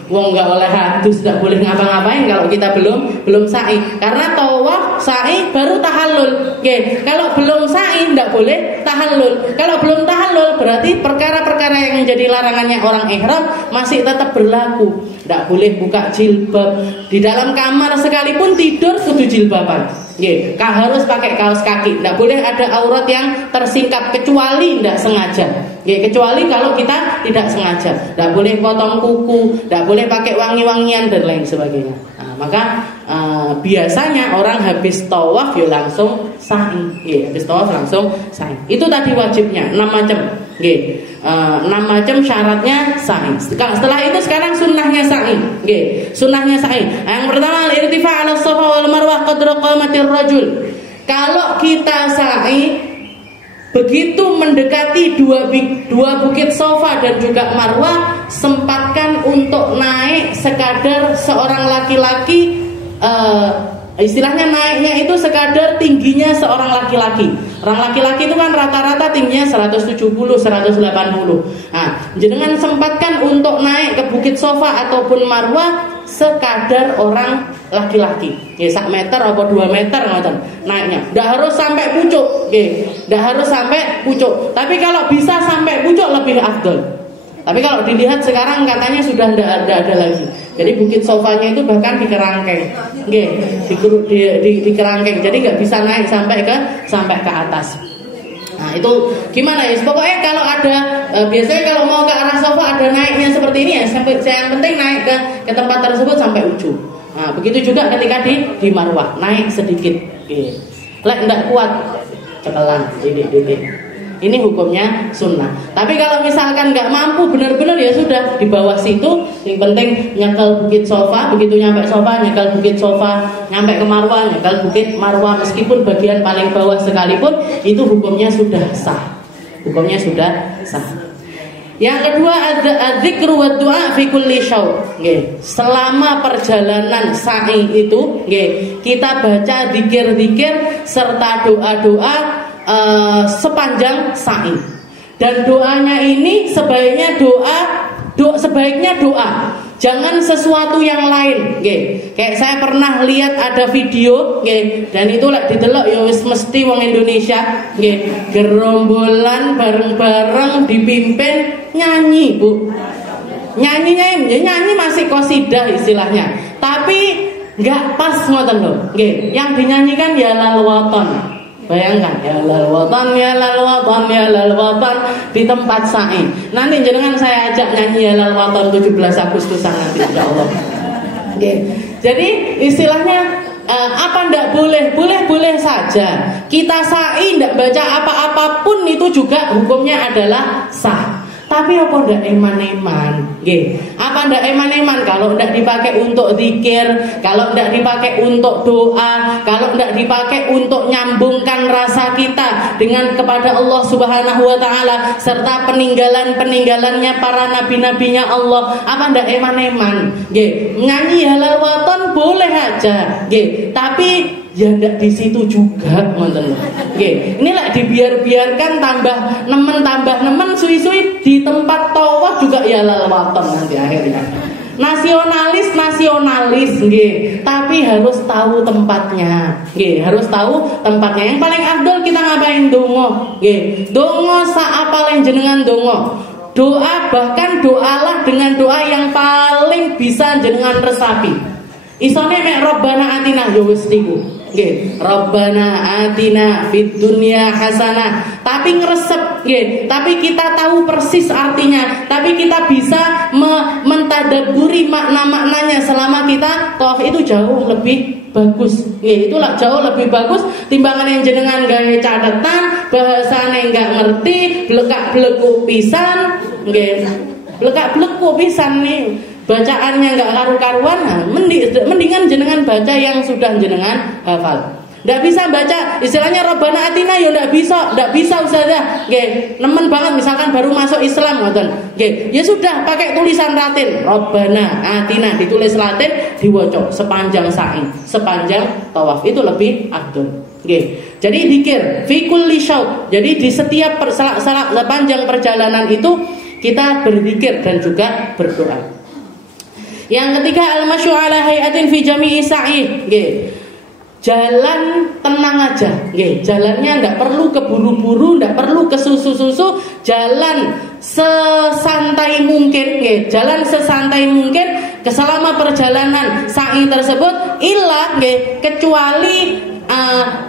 wong nggak oleh hadus, nggak boleh ngapa-ngapain kalau kita belum sa'i. Karena tawaf sa'i baru tahallul, kalau belum sa'i nggak boleh tahallul. Kalau belum tahallul berarti perkara-perkara yang menjadi larangannya orang ihram masih tetap berlaku. Nggak boleh buka jilbab di dalam kamar sekalipun tidur kudu jilbaban. Harus pakai kaos kaki. Nggak boleh ada aurat yang tersingkap kecuali nggak sengaja. Kecuali kalau kita tidak sengaja. Nggak boleh potong kuku, nggak boleh pakai wangi-wangian dan lain sebagainya. Nah, maka biasanya orang habis tawaf ya langsung sa'i. Habis tawaf langsung sa'i. Itu tadi wajibnya 6 macam. 6 macam syaratnya sa'i. Setelah itu sekarang sunnahnya sa'i. Sunnahnya sa'i. Yang pertama al-irtifa' 'ala Shafa wal Marwah qadra qamatir rajul. Kalau kita sa'i begitu mendekati dua bukit Shafa dan juga Marwah, sempatkan untuk naik sekadar seorang laki-laki. Istilahnya naiknya itu sekadar tingginya seorang laki-laki. Orang laki-laki itu kan rata-rata tingginya 170, 180. Nah, jenengan sempatkan untuk naik ke bukit Shafa ataupun Marwah sekadar orang laki-laki. 1 meter atau 2 meter ngoten naiknya. Nggak harus sampai pucuk, nggak harus sampai pucuk. Tapi kalau bisa sampai pucuk lebih afdol. Tapi kalau dilihat sekarang katanya sudah tidak ada lagi. Jadi bukit Shafanya itu bahkan di kerangkeng, di kerangkeng. Jadi nggak bisa naik sampai ke atas. Nah itu gimana ya? Pokoknya kalau ada biasanya kalau mau ke arah Shafa ada naiknya seperti ini ya. Yang penting naik ke tempat tersebut sampai ujung. Nah begitu juga ketika di Marwah naik sedikit. Lek nggak kuat cekelan dikit. Ini hukumnya sunnah. Tapi kalau misalkan nggak mampu benar-benar ya sudah di bawah situ. Yang penting nyekel bukit Shafa, begitu nyampe Shafa nyekel bukit Shafa, nyampe ke Marwah nyekel bukit Marwah, meskipun bagian paling bawah sekalipun itu hukumnya sudah sah. Hukumnya sudah sah. Yang kedua adzikru wa du'a fi kulli syaut. Selama perjalanan sa'i itu kita baca zikir-zikir serta doa-doa sepanjang sa'i. Dan doanya ini sebaiknya doa. Jangan sesuatu yang lain. Kayak saya pernah lihat ada video, dan itu didelok ya wis mesti wong Indonesia, gerombolan bareng-bareng dipimpin nyanyi, Bu. Nyanyi masih qasidah istilahnya. Tapi nggak pas ngoten lho. Yang dinyanyikan ya lal waton. Bayangkan ya lal watan ya lal watan ya lal watan di tempat sa'i. Nanti jenengan saya ajak nyanyi ya lal watan 17 Agustusan nanti insyaallah. Jadi istilahnya apa ndak boleh? Boleh saja. Kita sa'i ndak baca apa-apapun itu juga hukumnya adalah sah. Tapi apa ndak eman-eman? Apa ndak eman-eman kalau ndak dipakai untuk zikir, kalau ndak dipakai untuk doa, kalau ndak dipakai untuk nyambungkan rasa kita dengan kepada Allah Subhanahu wa taala serta peninggalannya para nabi-nabinya Allah. Apa ndak eman-eman? Nyanyi halal waton boleh aja. Tapi ya ndak di situ juga ngoten lho. Ini lah dibiarkan tambah nemen suwi-suwi di tempat tawaf juga ya lal waton nanti akhirnya. Nasionalis tapi harus tahu tempatnya. Harus tahu tempatnya. Yang paling afdol kita ngapain dongo. Dongo saapalen jenengan dongo. Doa bahkan doalah dengan doa yang paling bisa jenengan resapi. Isone mek Rabbana atina ya wis niku. nggih. Rabbana atina fid dunya hasanah. Tapi ngresep nggih. Tapi kita tahu persis artinya. Tapi kita bisa mentadaburi makna-maknanya selama kita tawaf itu jauh lebih bagus. Nggih, itulah jauh lebih bagus timbangan yang jenengan gawe catatan, bahasane enggak ngerti, blekak-blekuk pisan, nggih. Blekak-blekuk pisan nih. Bacaannya enggak karu-karuan, nah, mendingan jenengan baca yang sudah jenengan hafal. Nggak bisa baca istilahnya Rabbana atina ya nggak bisa Ustazah. Nggih, nemen banget misalkan baru masuk Islam ngoten. Nggih, ya sudah pakai tulisan Latin. Rabbana atina ditulis Latin, diwaca sepanjang sa'i, sepanjang tawaf itu lebih afdol. Nggih. Jadi zikir fi kulli syaut. Jadi di setiap sepanjang perjalanan itu kita berzikir dan juga berdoa. Yang ketiga al-masyu ala hayatin fi jami'i sa'i. Nggih. Jalan tenang aja, nggih. Jalannya nggak perlu keburu-buru, nggak perlu kesusu-susu. Jalan sesantai mungkin, nggih. Jalan sesantai mungkin selama perjalanan sa'i tersebut. Ilah, nggih, kecuali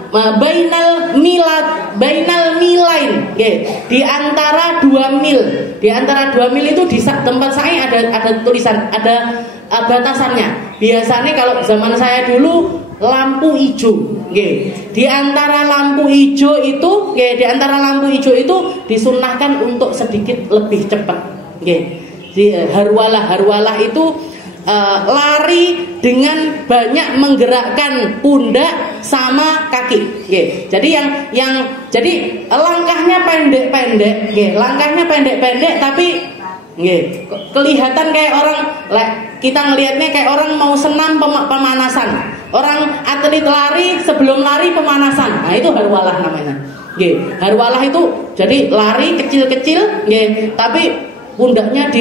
bainal milain, nggih. Di antara 2 mil. Di antara 2 mil itu di tempat sa'i ada tulisan, ada batasannya. Biasanya kalau zaman saya dulu lampu hijau, nggih. Di antara lampu hijau itu, nggih, di antara lampu hijau itu disunnahkan untuk sedikit lebih cepat, nggih. Di harwalah itu lari dengan banyak menggerakkan pundak sama kaki, nggih. Jadi jadi langkahnya pendek-pendek, nggih. Langkahnya pendek-pendek tapi nggih, kelihatan kayak orang, kita ngelihatnya kayak orang mau senam pemanasan. Orang atlet lari, sebelum lari pemanasan. Nah, itu harwalah namanya. Nggih, harwalah itu jadi lari kecil-kecil, nggih, tapi pundaknya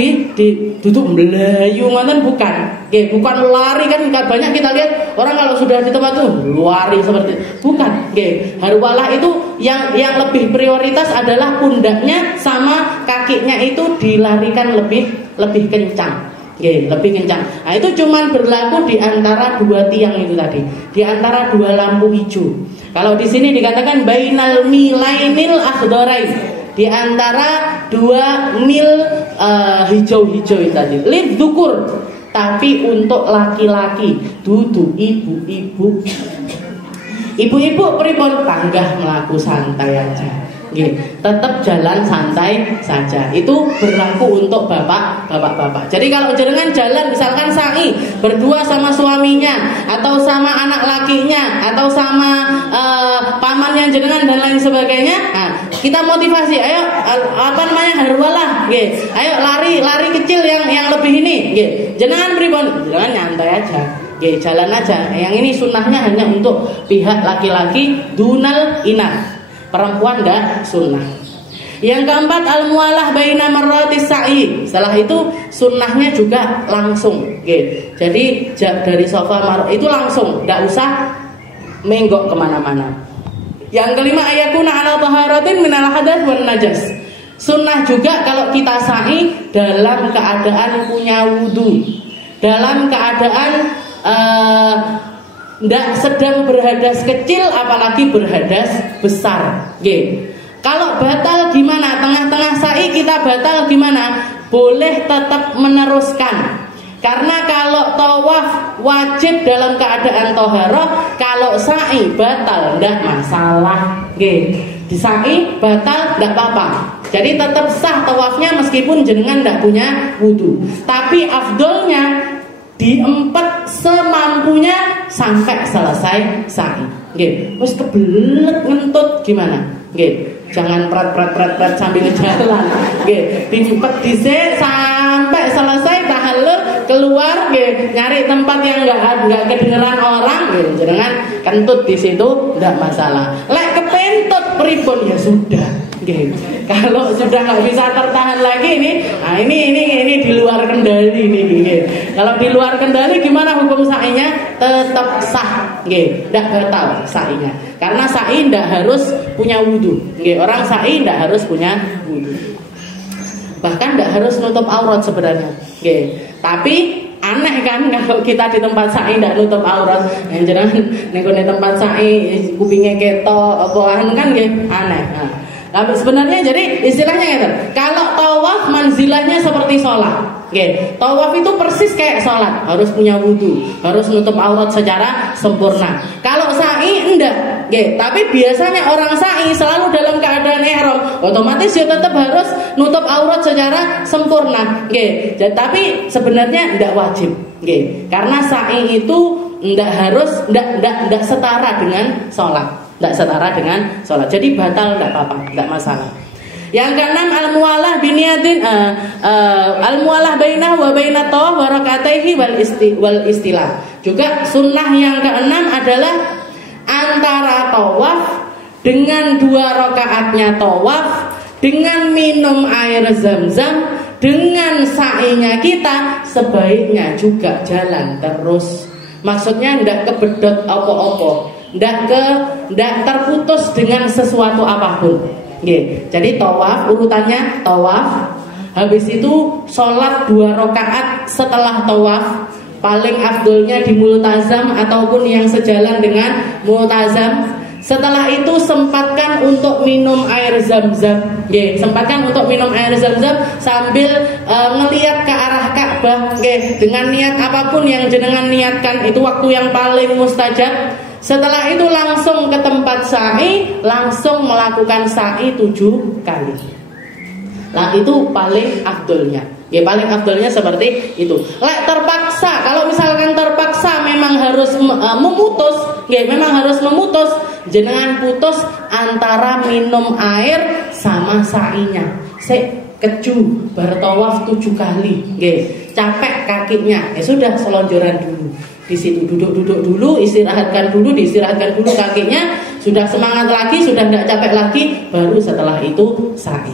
duduk melayu ngoten bukan. Nggih, bukan lari kan banyak kita lihat orang kalau sudah di tempat tuh lari seperti bukan. Nggih, harwalah itu yang lebih prioritas adalah pundaknya sama kakinya itu dilarikan lebih kencang. Nggih, lebih kencang. Nah, itu cuman berlaku di antara 2 tiang itu tadi, di antara 2 lampu hijau. Kalau di sini dikatakan bainal milainil akhdarain, di antara 2 mil hijau-hijau itu tadi. Lid dukur, tapi untuk laki-laki, dudu ibu-ibu. Ibu-ibu pripun panggah mlaku santai aja. Nggih, tetap jalan santai saja. Itu berlaku untuk bapak-bapak. Jadi kalau jenengan jalan misalkan sa'i berdua sama suaminya atau sama anak lakinya atau sama pamannya jenengan dan lain sebagainya, nah, kita motivasi, ayo harwalah, nggih. Ayo lari kecil yang lebih ini, nggih. Jenengan pripun? Jenengan nyantai aja. Nggih, jalan aja. Yang ini sunnahnya hanya untuk pihak laki-laki dunal inas. Perempuan enggak sunnah. Yang keempat al-mualah baina marratis sa'i. Setelah itu sunnahnya juga langsung, okay. Jadi dari sofa itu langsung, enggak usah menggok kemana-mana. Yang kelima ayakuna ala taharatin minal hadath wan najas. Sunnah juga kalau kita sa'i dalam keadaan punya wudu, dalam keadaan ndak sedang berhadas kecil apalagi berhadas besar. Nggih. Kalau batal gimana? Tengah-tengah sa'i kita batal gimana? Boleh tetap meneruskan. Karena kalau tawaf wajib dalam keadaan toharoh, kalau sa'i batal ndak masalah. Nggih. Di sa'i batal ndak apa-apa. Jadi tetap sah tawafnya meskipun jenengan ndak punya wudu. Tapi afdolnya diempet semampunya sampai selesai sa'i. Nggih, wis kebelet ngentut gimana? Nggih, jangan pret sambil jalan. Nggih, diempet dhisik sampai selesai tahallul keluar, nggih, nyari tempat yang enggak kedengeran orang, nggih, jenengan kentut di situ enggak masalah. Lek kepentut pripun ya sudah. Nggih. Kalau sudah nggak bisa tertahan lagi ini di luar kendali ini. Kalau di luar kendali gimana hukum sa'inya? Tetap sah, nggih, enggak batal sa'inya. Karena sa'i enggak harus punya wudu. Nggih, orang sa'i enggak harus punya wudu. Bahkan enggak harus nutup aurat sebenarnya. Nggih. Tapi Aneh kan kalau kita di tempat sa'i ndak nutup aurat. Yang jenengan ning tempat sa'i kupinge ketok apa kan nggih aneh. Nah, sebenarnya jadi istilahnya gitu. Kalau tawaf manzilahnya seperti sholat. Nggih, tawaf itu persis kayak sholat, harus punya wudu, harus nutup aurat secara sempurna. Kalau sa'i enggak, nggih, tapi biasanya orang sa'i selalu dalam keadaan ihram, otomatis ya tetap harus nutup aurat secara sempurna, nggih. Tapi sebenarnya enggak wajib, nggih. Karena sa'i itu enggak setara dengan sholat. Tidak setara dengan sholat, jadi batal tidak apa-apa, tidak masalah. Yang keenam al-muwalah biniyatin al-muwalah bainah wa bainat tawaf wa rakataihi wal istilah. Juga sunnah yang keenam adalah antara tawaf dengan 2 rakaatnya tawaf, dengan minum air zam-zam, dengan sa'inya kita sebaiknya juga jalan terus. Maksudnya tidak kebedot apa-apa, tidak terputus dengan sesuatu apapun. Jadi tawaf urutannya tawaf, habis itu sholat 2 rakaat setelah tawaf, paling afdolnya di multazam ataupun yang sejalan dengan multazam. Setelah itu sempatkan untuk minum air zam-zam. Sempatkan untuk minum air zam-zam sambil ngelihat ke arah Ka'bah. Dengan niat apapun yang jenengan niatkan, itu waktu yang paling mustajab. Setelah itu langsung ke tempat sa'i, langsung melakukan sa'i 7 kali. Nah itu paling afdolnya. Paling afdolnya seperti itu. Terpaksa, kalau misalkan terpaksa memang harus memutus, jenengan putus antara minum air sama sa'inya. Keju bertawaf 7 kali, capek kakinya, sudah selonjoran dulu. Di situ duduk dulu, istirahatkan dulu kakinya, sudah semangat lagi, sudah tidak capek lagi, baru setelah itu sa'i.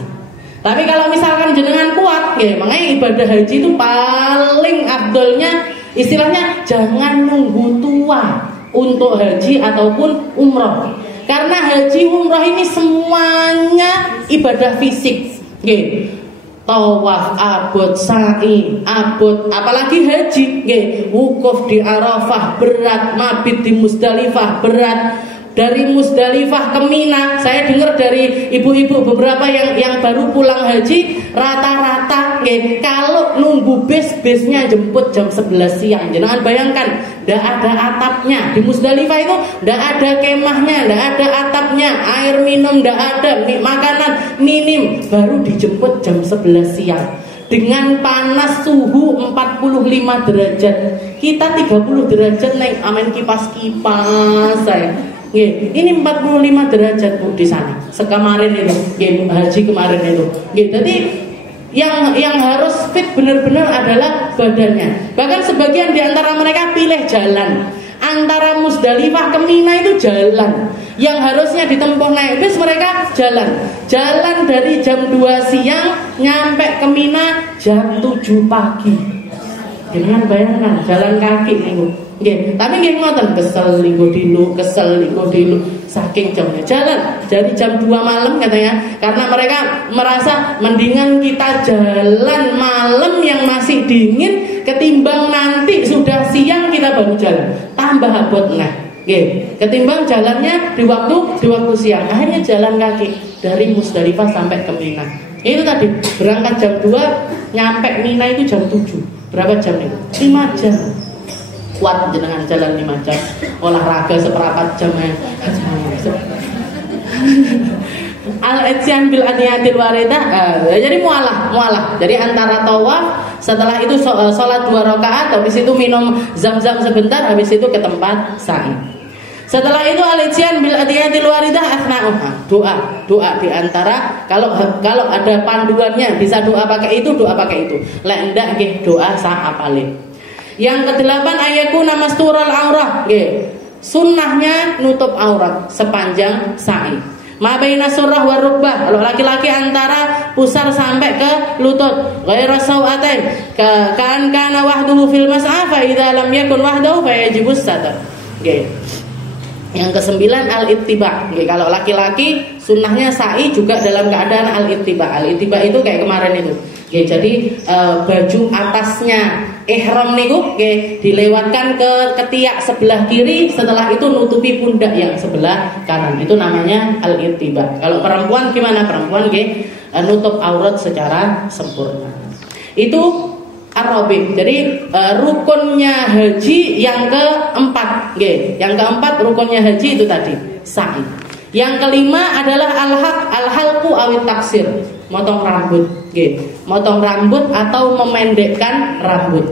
Tapi kalau misalkan jenengan kuat, makanya ibadah haji itu paling afdolnya, istilahnya jangan nunggu tua untuk haji ataupun umroh. Karena haji umroh ini semuanya ibadah fisik. Tawaf, abot, sa'i, abot, apalagi haji, wukuf di Arafah berat, mabit di Musdalifah berat. Dari Musdalifah ke Mina, saya dengar dari ibu-ibu beberapa yang baru pulang haji, rata-rata kalau nunggu bisnya jemput jam 11 siang. Jangan bayangkan, tidak ada atapnya. Di Musdalifah itu tidak ada kemahnya, tidak ada atapnya, air minum tidak ada, makanan minim, baru dijemput jam 11 siang. Dengan panas suhu 45 derajat. Kita 30 derajat naik aman kipas-kipas saya. Ini 45 derajat Bu di sana. Sekemarin itu, haji kemarin itu. Jadi yang harus fit benar-benar adalah badannya. Bahkan sebagian di antara mereka pilih jalan. Antara Musdalifah ke Mina itu jalan. Yang harusnya ditempuh naik bis, mereka jalan. Jalan dari jam 2 siang nyampe ke Mina jam 7 pagi. Jangan bayangkan jalan kaki nih. Tapi nggih ngoten, kesel linggo dulu saking jamnya jalan dari jam 2 malam katanya, karena mereka merasa mendingan kita jalan malam yang masih dingin ketimbang nanti sudah siang kita baru jalan, tambah abot ketimbang jalannya di waktu siang. Akhirnya jalan kaki dari Musdalifah sampai ke Mina. Itu tadi berangkat jam 2, nyampe Mina itu jam 7. Berapa jam itu? 5 jam. Kuat jenengan jalan 5 jam, olahraga seperempat jam ya. Al-Ityan bil aniyatil waridah. Jadi mualah. Jadi antara tawaf, setelah itu sholat 2 rakaat, habis itu minum zam-zam sebentar, habis itu ke tempat sa'i. Setelah itu al-Ityan bil aniyatil waridah asna'uha. Doa di antara, kalau ada panduannya bisa doa pakai itu, lek ndak nggih doa sak apale. Yang ke-8 ayakuna mastural aurah. Sunnahnya nutup aurat sepanjang sa'i. Ma baina surah wa rukbah. Kalau laki-laki antara pusar sampai ke lutut. Ghairu sawatain. Kan kana wahduhu fil mas'ah fa idza lam yakun wahdahu fa yajibus satar. Yang ke-9 al-ittiba. Kalau laki-laki sunnahnya sa'i juga dalam keadaan al-ittiba. Al-ittiba itu kayak kemarin itu. Jadi baju atasnya ihram niku dilewatkan ke ketiak sebelah kiri, setelah itu nutupi pundak yang sebelah kanan. Itu namanya al-irtiba. Kalau perempuan gimana? Perempuan nutup aurat secara sempurna. Itu ar-rabi'. Jadi rukunnya haji yang keempat. Yang keempat rukunnya haji itu tadi sa'i. Yang kelima adalah al-halqu awit taksir, motong rambut. Motong rambut atau memendekkan rambut.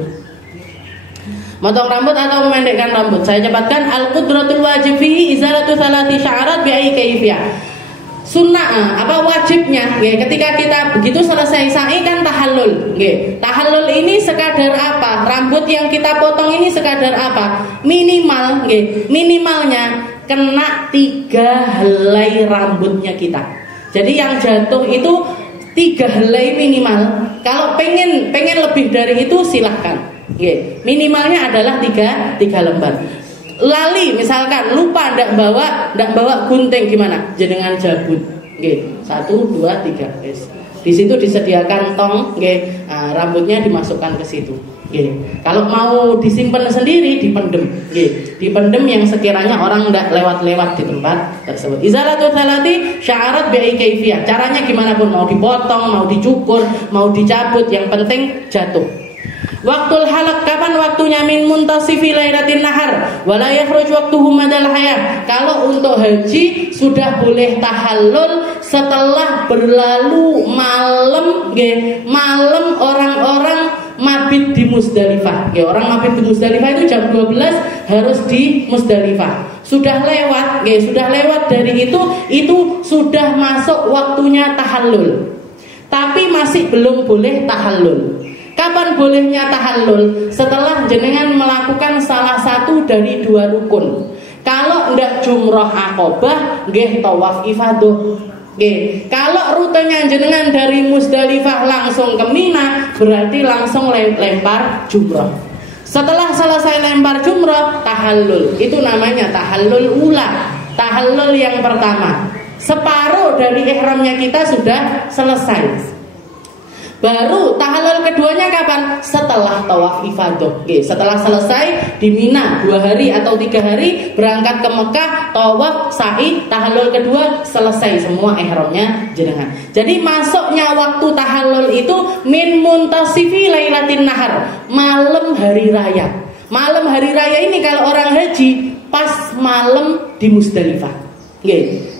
Motong rambut atau memendekkan rambut. Saya cepatkan, al-qudratul wajib fihi izalatu salati sya'arat bi'ai kaifiyah. Sunnah wajibnya ketika kita begitu selesai sa'i kan tahallul. Tahallul ini sekadar apa? Rambut yang kita potong ini sekadar apa? Minimal minimalnya kena 3 helai rambutnya kita. Jadi yang jatuh itu 3 helai minimal. Kalau pengen lebih dari itu silahkan. Minimalnya adalah 3 lembar. Lali misalkan lupa ndak bawa gunting gimana? Jenengan jabut. 1, 2, 3. Di situ disediakan tong, rambutnya dimasukkan ke situ. Kalau mau disimpan sendiri dipendem. Dipendem yang sekiranya orang ndak lewat-lewat di tempat tersebut. Izalatul salati sya'arat bi'i kaifiyah. Caranya gimana pun, mau dipotong, mau dicukur, mau dicabut, yang penting jatuh. Waktul halak, kapan waktunya? Min muntasifi lailatin nahar wala yakhruj waqtuhu madal hayah. Kalau untuk haji sudah boleh tahallul setelah berlalu malam malam orang-orang mabit di Musdalifah. Orang mabit di Musdalifah itu jam 12 harus di Musdalifah. Sudah lewat dari itu sudah masuk waktunya tahallul. Tapi masih belum boleh tahallul. Kapan bolehnya tahallul? Setelah jenengan melakukan salah satu dari 2 rukun. Kalau ndak jumroh akobah, tawaf ifadah. Kalau rutenya jenengan dari Musdalifah langsung ke Mina, berarti langsung lempar jumroh. Setelah selesai lempar jumroh, tahallul. Itu namanya tahallul ula, tahallul yang pertama. Separuh dari ihramnya kita sudah selesai. Baru tahallul keduanya kapan? Setelah tawaf ifadah. Setelah selesai di Mina 2 hari atau 3 hari, berangkat ke Mekah, tawaf, sa'i, tahallul kedua, selesai semua ihramnya jenengan. Jadi masuknya waktu tahallul itu min muntasifi lailatin nahar, malam hari raya. Malam hari raya ini kalau orang haji pas malam di Musdalifah.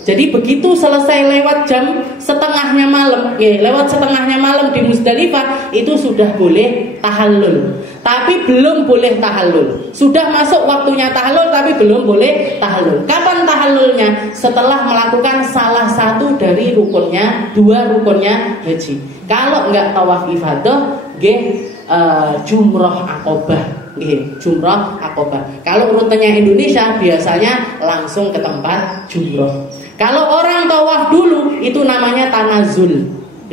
Jadi begitu selesai lewat jam setengahnya malam, lewat setengahnya malam di Musdalifah, itu sudah boleh tahallul. Tapi belum boleh tahallul. Sudah masuk waktunya tahallul tapi belum boleh tahallul. Kapan tahallulnya? Setelah melakukan salah satu dari rukunnya, 2 rukunnya haji. Kalau enggak tawaf ifadah, jumroh akobah. Jumroh akobah. Kalau rutenya Indonesia biasanya langsung ke tempat jumroh. Kalau orang tawaf dulu itu namanya tanazul.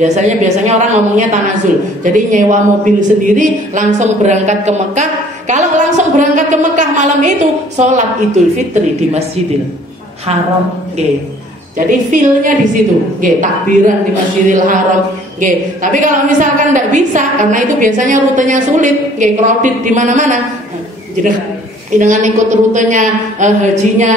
Biasanya orang ngomongnya tanazul. Jadi nyewa mobil sendiri langsung berangkat ke Mekah. Kalau langsung berangkat ke Mekah malam itu sholat Idul Fitri di Masjidil Haram. Jadi feel-nya di situ, takbiran di Masjidil Haram. Tapi kalau misalkan tidak bisa, karena itu biasanya rutenya sulit, kredit di mana-mana, dengan ikut rutenya hajinya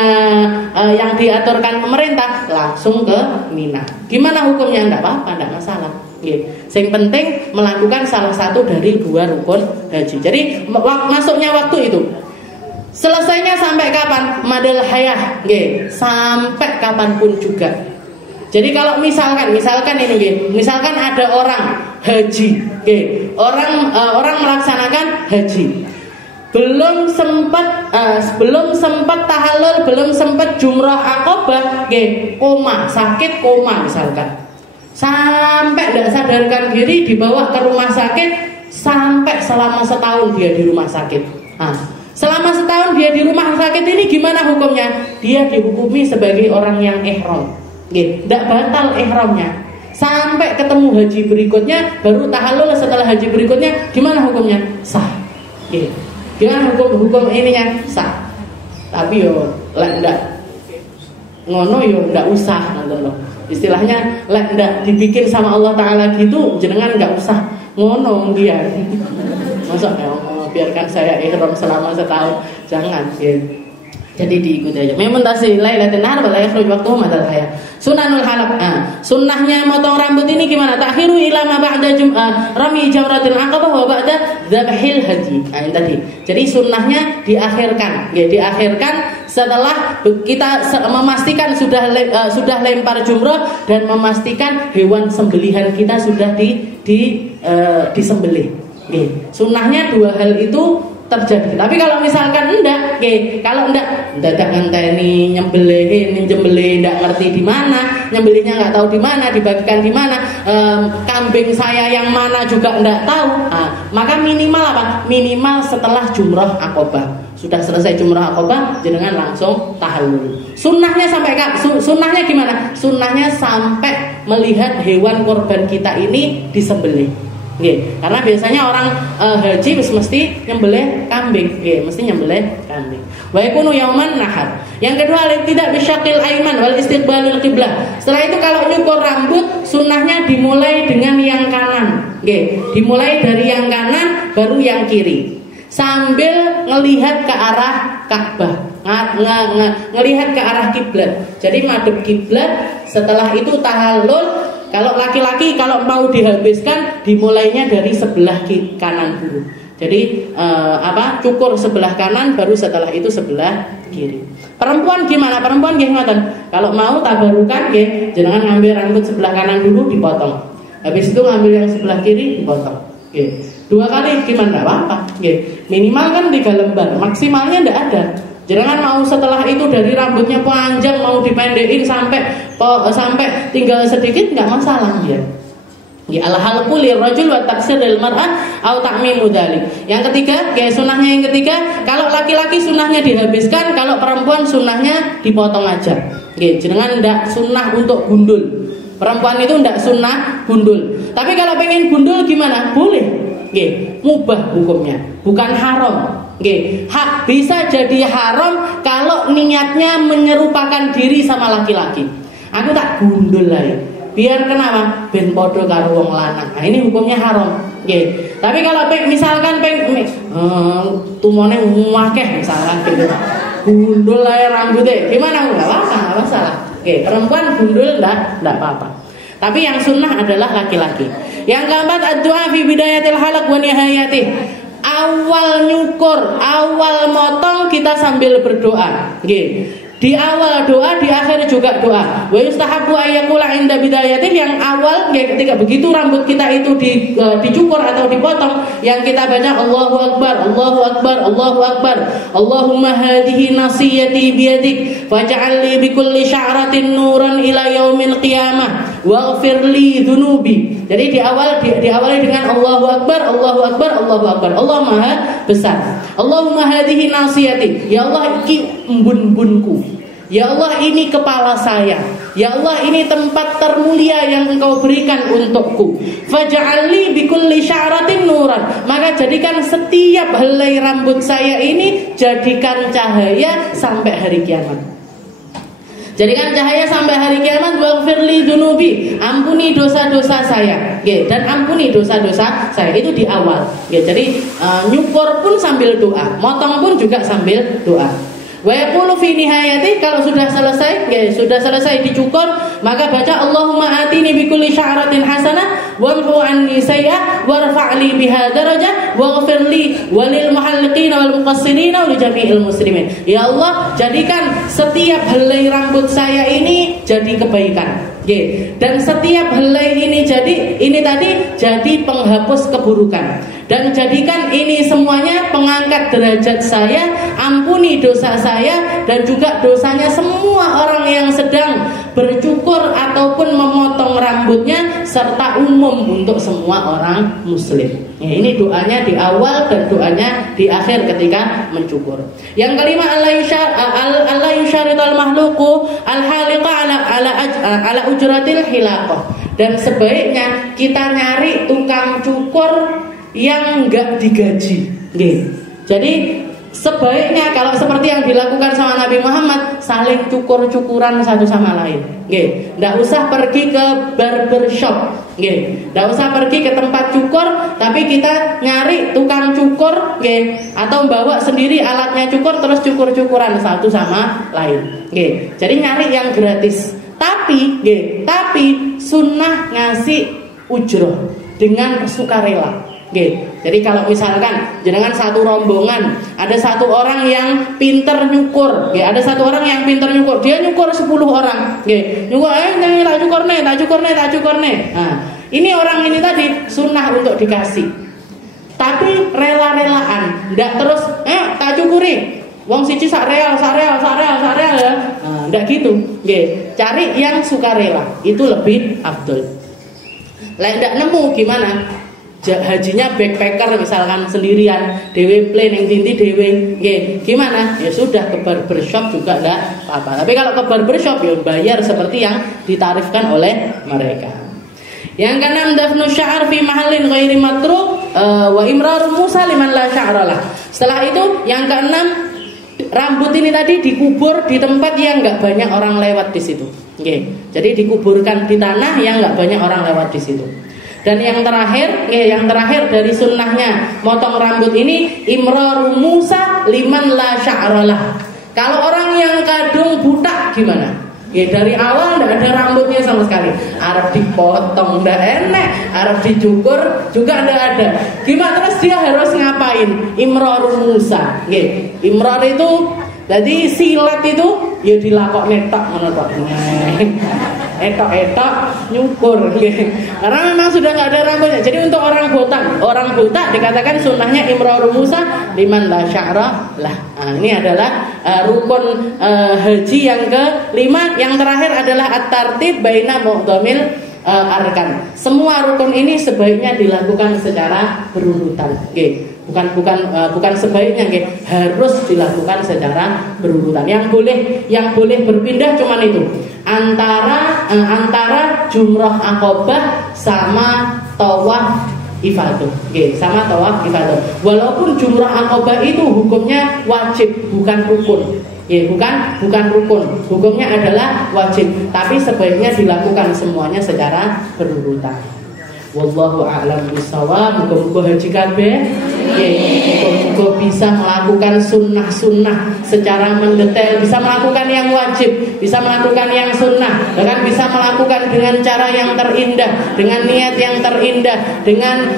yang diaturkan pemerintah, langsung ke Mina. Gimana hukumnya? Tidak apa-apa, tidak masalah. Yang penting melakukan salah satu dari 2 rukun haji. Jadi masuknya waktu itu. Selesainya sampai kapan? Madal hayah, sampai kapanpun juga. Jadi kalau misalkan ini, misalkan ada orang haji, orang melaksanakan haji, belum sempat tahallul, belum sempat jumrah akobah, sakit koma misalkan, sampai tidak sadarkan diri, dibawa ke rumah sakit, sampai selama setahun dia di rumah sakit. Selama setahun dia di rumah sakit ini gimana hukumnya? Dia dihukumi sebagai orang yang ihram. Tidak batal ihramnya. Sampai ketemu haji berikutnya, baru tahallul setelah haji berikutnya, gimana hukumnya? Sah. Gimana hukum ininya? Sah. Tapi yo ndak ngono yo ndak usah ngono. istilahnya lek ndak dibikin sama Allah Ta'ala gitu, jenengan nggak usah ngono dia. Masa biarkan saya ihram selama setahun, jangan ya. Jadi diikuti aja. Mementasi lailatul nahar wala yakhruj waqtuhu madal haya. Sunanul halaq. Sunnahnya motong rambut ini gimana? Takhiru ila ma ba'da rami jamratil aqabah wa ba'da dzabhil hadi. Ini tadi. Jadi sunnahnya diakhirkan. Ya, diakhirkan setelah kita memastikan sudah lempar jumrah dan memastikan hewan sembelihan kita sudah disembelih. Ya. Sunnahnya dua hal itu terjadi. Tapi kalau misalkan enggak, kalau enggak ngenteni nyembelih enggak ngerti di mana, nyembelihnya enggak tahu di mana, dibagikan di mana, kambing saya yang mana juga enggak tahu. Maka minimal apa? Minimal setelah jumrah Aqabah. Sudah selesai jumrah Aqabah, jenengan langsung tahallul. Sunnahnya sunnahnya gimana? Sunnahnya sampai melihat hewan korban kita ini disembelih. Karena biasanya orang haji mesti nyembelih kambing, mesti nyembelih kambing. Wa yakunu yauman nahar. Yang kedua, tidak bisyaqil aiman wal istiqbalul qiblah. Setelah itu kalau nyukur rambut, sunnahnya dimulai dengan yang kanan. Dimulai dari yang kanan baru yang kiri. Sambil ngelihat ke arah Ka'bah, ngelihat ke arah kiblat. Jadi madhep kiblat, setelah itu tahallul. Kalau laki-laki kalau mau dihabiskan dimulainya dari sebelah kanan dulu. Jadi cukur sebelah kanan baru setelah itu sebelah kiri. Perempuan gimana? Perempuan nggih ngoten. Kalau mau tabarukan nggih, jenengan ngambil rambut sebelah kanan dulu dipotong. Habis itu ngambil yang sebelah kiri dipotong. Nggih. 2 kali gimana? Enggak apa-apa. Nggih. Minimal kan 3 lembar, maksimalnya enggak ada. Jangan mau setelah itu dari rambutnya panjang mau dipendekin sampai tinggal sedikit nggak masalah dia. Ya al-halqu lirrajul wa taksir lil mar'ah au ta'mimu dzalik. Yang ketiga, sunnahnya yang ketiga, kalau laki-laki sunnahnya dihabiskan, kalau perempuan sunnahnya dipotong aja. Jenengan ndak sunnah untuk gundul. Perempuan itu ndak sunnah gundul. Tapi kalau pengen gundul gimana? Boleh. Mubah hukumnya, bukan haram. Bisa jadi haram kalau niatnya menyerupakan diri sama laki-laki. Aku tak gundul lah ya. Biar kenapa? Ben podo karo wong lanang. Nah, ini hukumnya haram. Tapi kalau misalkan tumone akeh misalkan gitu. Gundul lah ya rambutnya. Gimana? Enggak masalah. Perempuan gundul enggak apa-apa. Tapi yang sunnah adalah laki-laki. Yang keempat, ad-du'a fi bidayatil halaq wa nihayatih. Awal nyukur, awal motong kita sambil berdoa. Di awal doa, di akhir juga doa. Wa yustahabbu ayyakula inda bidayatih, yang awal ketika begitu rambut kita itu dicukur atau dipotong, yang kita baca Allahu Akbar, Allahu Akbar, Allahu Akbar. Allahumma hadhihi nasiyati biyadik faj'al li bikulli sya'ratin nuran ila yaumil qiyamah waghfir li dzunubi. Jadi diawali dengan Allahu Akbar, Allahu Akbar, Allahu Akbar. Allah Maha Besar. Allahumma hadhihi nasiyati. Ya Allah, iki embun-embunku. Ya Allah, ini kepala saya. Ya Allah, ini tempat termulia yang Engkau berikan untukku. Faj'alli bikulli sya'ratin nuran. Maka jadikan setiap helai rambut saya ini jadikan cahaya sampai hari kiamat. Jadikan cahaya sampai hari kiamat. Waghfirli dzunubi. Ampuni dosa-dosa saya. Dan ampuni dosa-dosa saya. Itu di awal. Jadi nyukur pun sambil doa, motong pun juga sambil doa. Wa yaqulu fi nihayati, kalau sudah selesai dicukur, maka baca Allahumma atini bi kulli sya'ratin hasanah wamhu anni sayyi'ah warfa'li biha darajah waghfir li walil muhalliqin wal muqassirin wa li jami'il muslimin. Ya Allah, jadikan setiap helai rambut saya ini jadi kebaikan. Dan setiap helai ini jadi penghapus keburukan. Dan jadikan ini semuanya pengangkat derajat saya, ampuni dosa saya dan juga dosanya semua orang yang sedang bercukur ataupun memotong rambutnya, serta umum untuk semua orang muslim. Ini doanya di awal dan doanya di akhir ketika mencukur. Yang kelima, Allah yusyaritul mahluku al-haliqa ala ujratil hilaqah. Dan sebaiknya kita nyari tukang cukur yang enggak digaji. Jadi sebaiknya kalau seperti yang dilakukan sama Nabi Muhammad, saling cukur-cukuran satu sama lain. Nggih, ndak usah pergi ke barbershop. Nggih, ndak usah pergi ke tempat cukur, tapi kita nyari tukang cukur, nggih, atau bawa sendiri alatnya cukur terus cukur-cukuran satu sama lain. Nggih. Jadi nyari yang gratis. Tapi sunnah ngasih ujroh dengan sukarela. Jadi kalau misalkan jenengan satu rombongan, ada satu orang yang pinter nyukur, ada satu orang yang pinter nyukur, dia nyukur 10 orang, nyukur, tak cukur nih. Nah, ini orang ini tadi sunnah untuk dikasih, tapi rela-relaan, ndak terus, tak cukuri, wong siji sak real ya, ndak gitu, cari yang sukarela, itu lebih afdol. Lah ndak nemu gimana? Hajinya backpacker misalkan sendirian, dewe plane yang dinti dewe, gimana? Ya sudah ke barbershop juga enggak apa-apa. Tapi kalau ke barbershop ya bayar seperti yang ditarifkan oleh mereka. Yang keenam, dafnu sya'ar fi mahallin ghairi matruk wa imrar Musa liman la sya'ralah. Setelah itu yang keenam, rambut ini tadi dikubur di tempat yang enggak banyak orang lewat di situ. Jadi dikuburkan di tanah yang enggak banyak orang lewat di situ. Dan yang terakhir dari sunnahnya motong rambut ini, imraru Musa liman la sya'ralah. Kalau orang yang kadung butak gimana? Dari awal tidak ada rambutnya sama sekali. Arab dipotong tidak enak, Arab dicukur juga tidak ada. Gimana terus dia harus ngapain? Imraru Musa. Imrar itu, jadi silat itu ya dilakok netok menurut etok nyukur, karena memang sudah nggak ada rambutnya. Jadi untuk orang buta dikatakan sunnahnya imraru Musa liman la sya'ra lah. Ini adalah rukun haji yang ke-5. Yang terakhir adalah at-tartib baina mu'dhamil arkan. Semua rukun ini sebaiknya dilakukan secara berurutan. Bukan sebaiknya, harus dilakukan secara berurutan. Yang boleh berpindah cuman itu antara jumrah akobah sama tawaf ifadah. Sama tawaf ifadah. Walaupun jumrah akobah itu hukumnya wajib, bukan rukun. Bukan rukun. Hukumnya adalah wajib, tapi sebaiknya dilakukan semuanya secara berurutan. Wallahu a'lam bishawab. Muga-muga haji kabeh muga-muga bisa melakukan sunnah-sunnah secara mendetail, bisa melakukan yang wajib, bisa melakukan yang sunnah, bahkan bisa melakukan dengan cara yang terindah, dengan niat yang terindah, dengan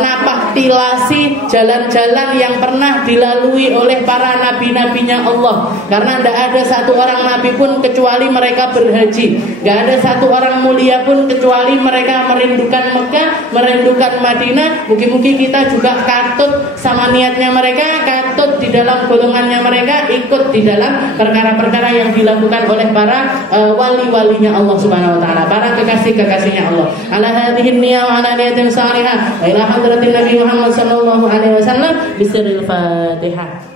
napak tilasi jalan-jalan yang pernah dilalui oleh para nabi-nabinya Allah. Karena tidak ada satu orang nabi pun kecuali mereka berhaji, tidak ada satu orang mulia pun kecuali mereka merindukan Mekah, merindukan Madinah. Mungkin kita juga katut sama niatnya mereka, katut di dalam golongannya mereka, ikut di dalam perkara-perkara yang dilakukan oleh para wali-walinya Allah Subhanahu wa taala, para kekasih-kekasihnya Allah. Ala hadhihi niyya wa ala niyatin salihah wa ila hadratin Nabi Muhammad sallallahu alaihi wasallam bisirril Fatihah.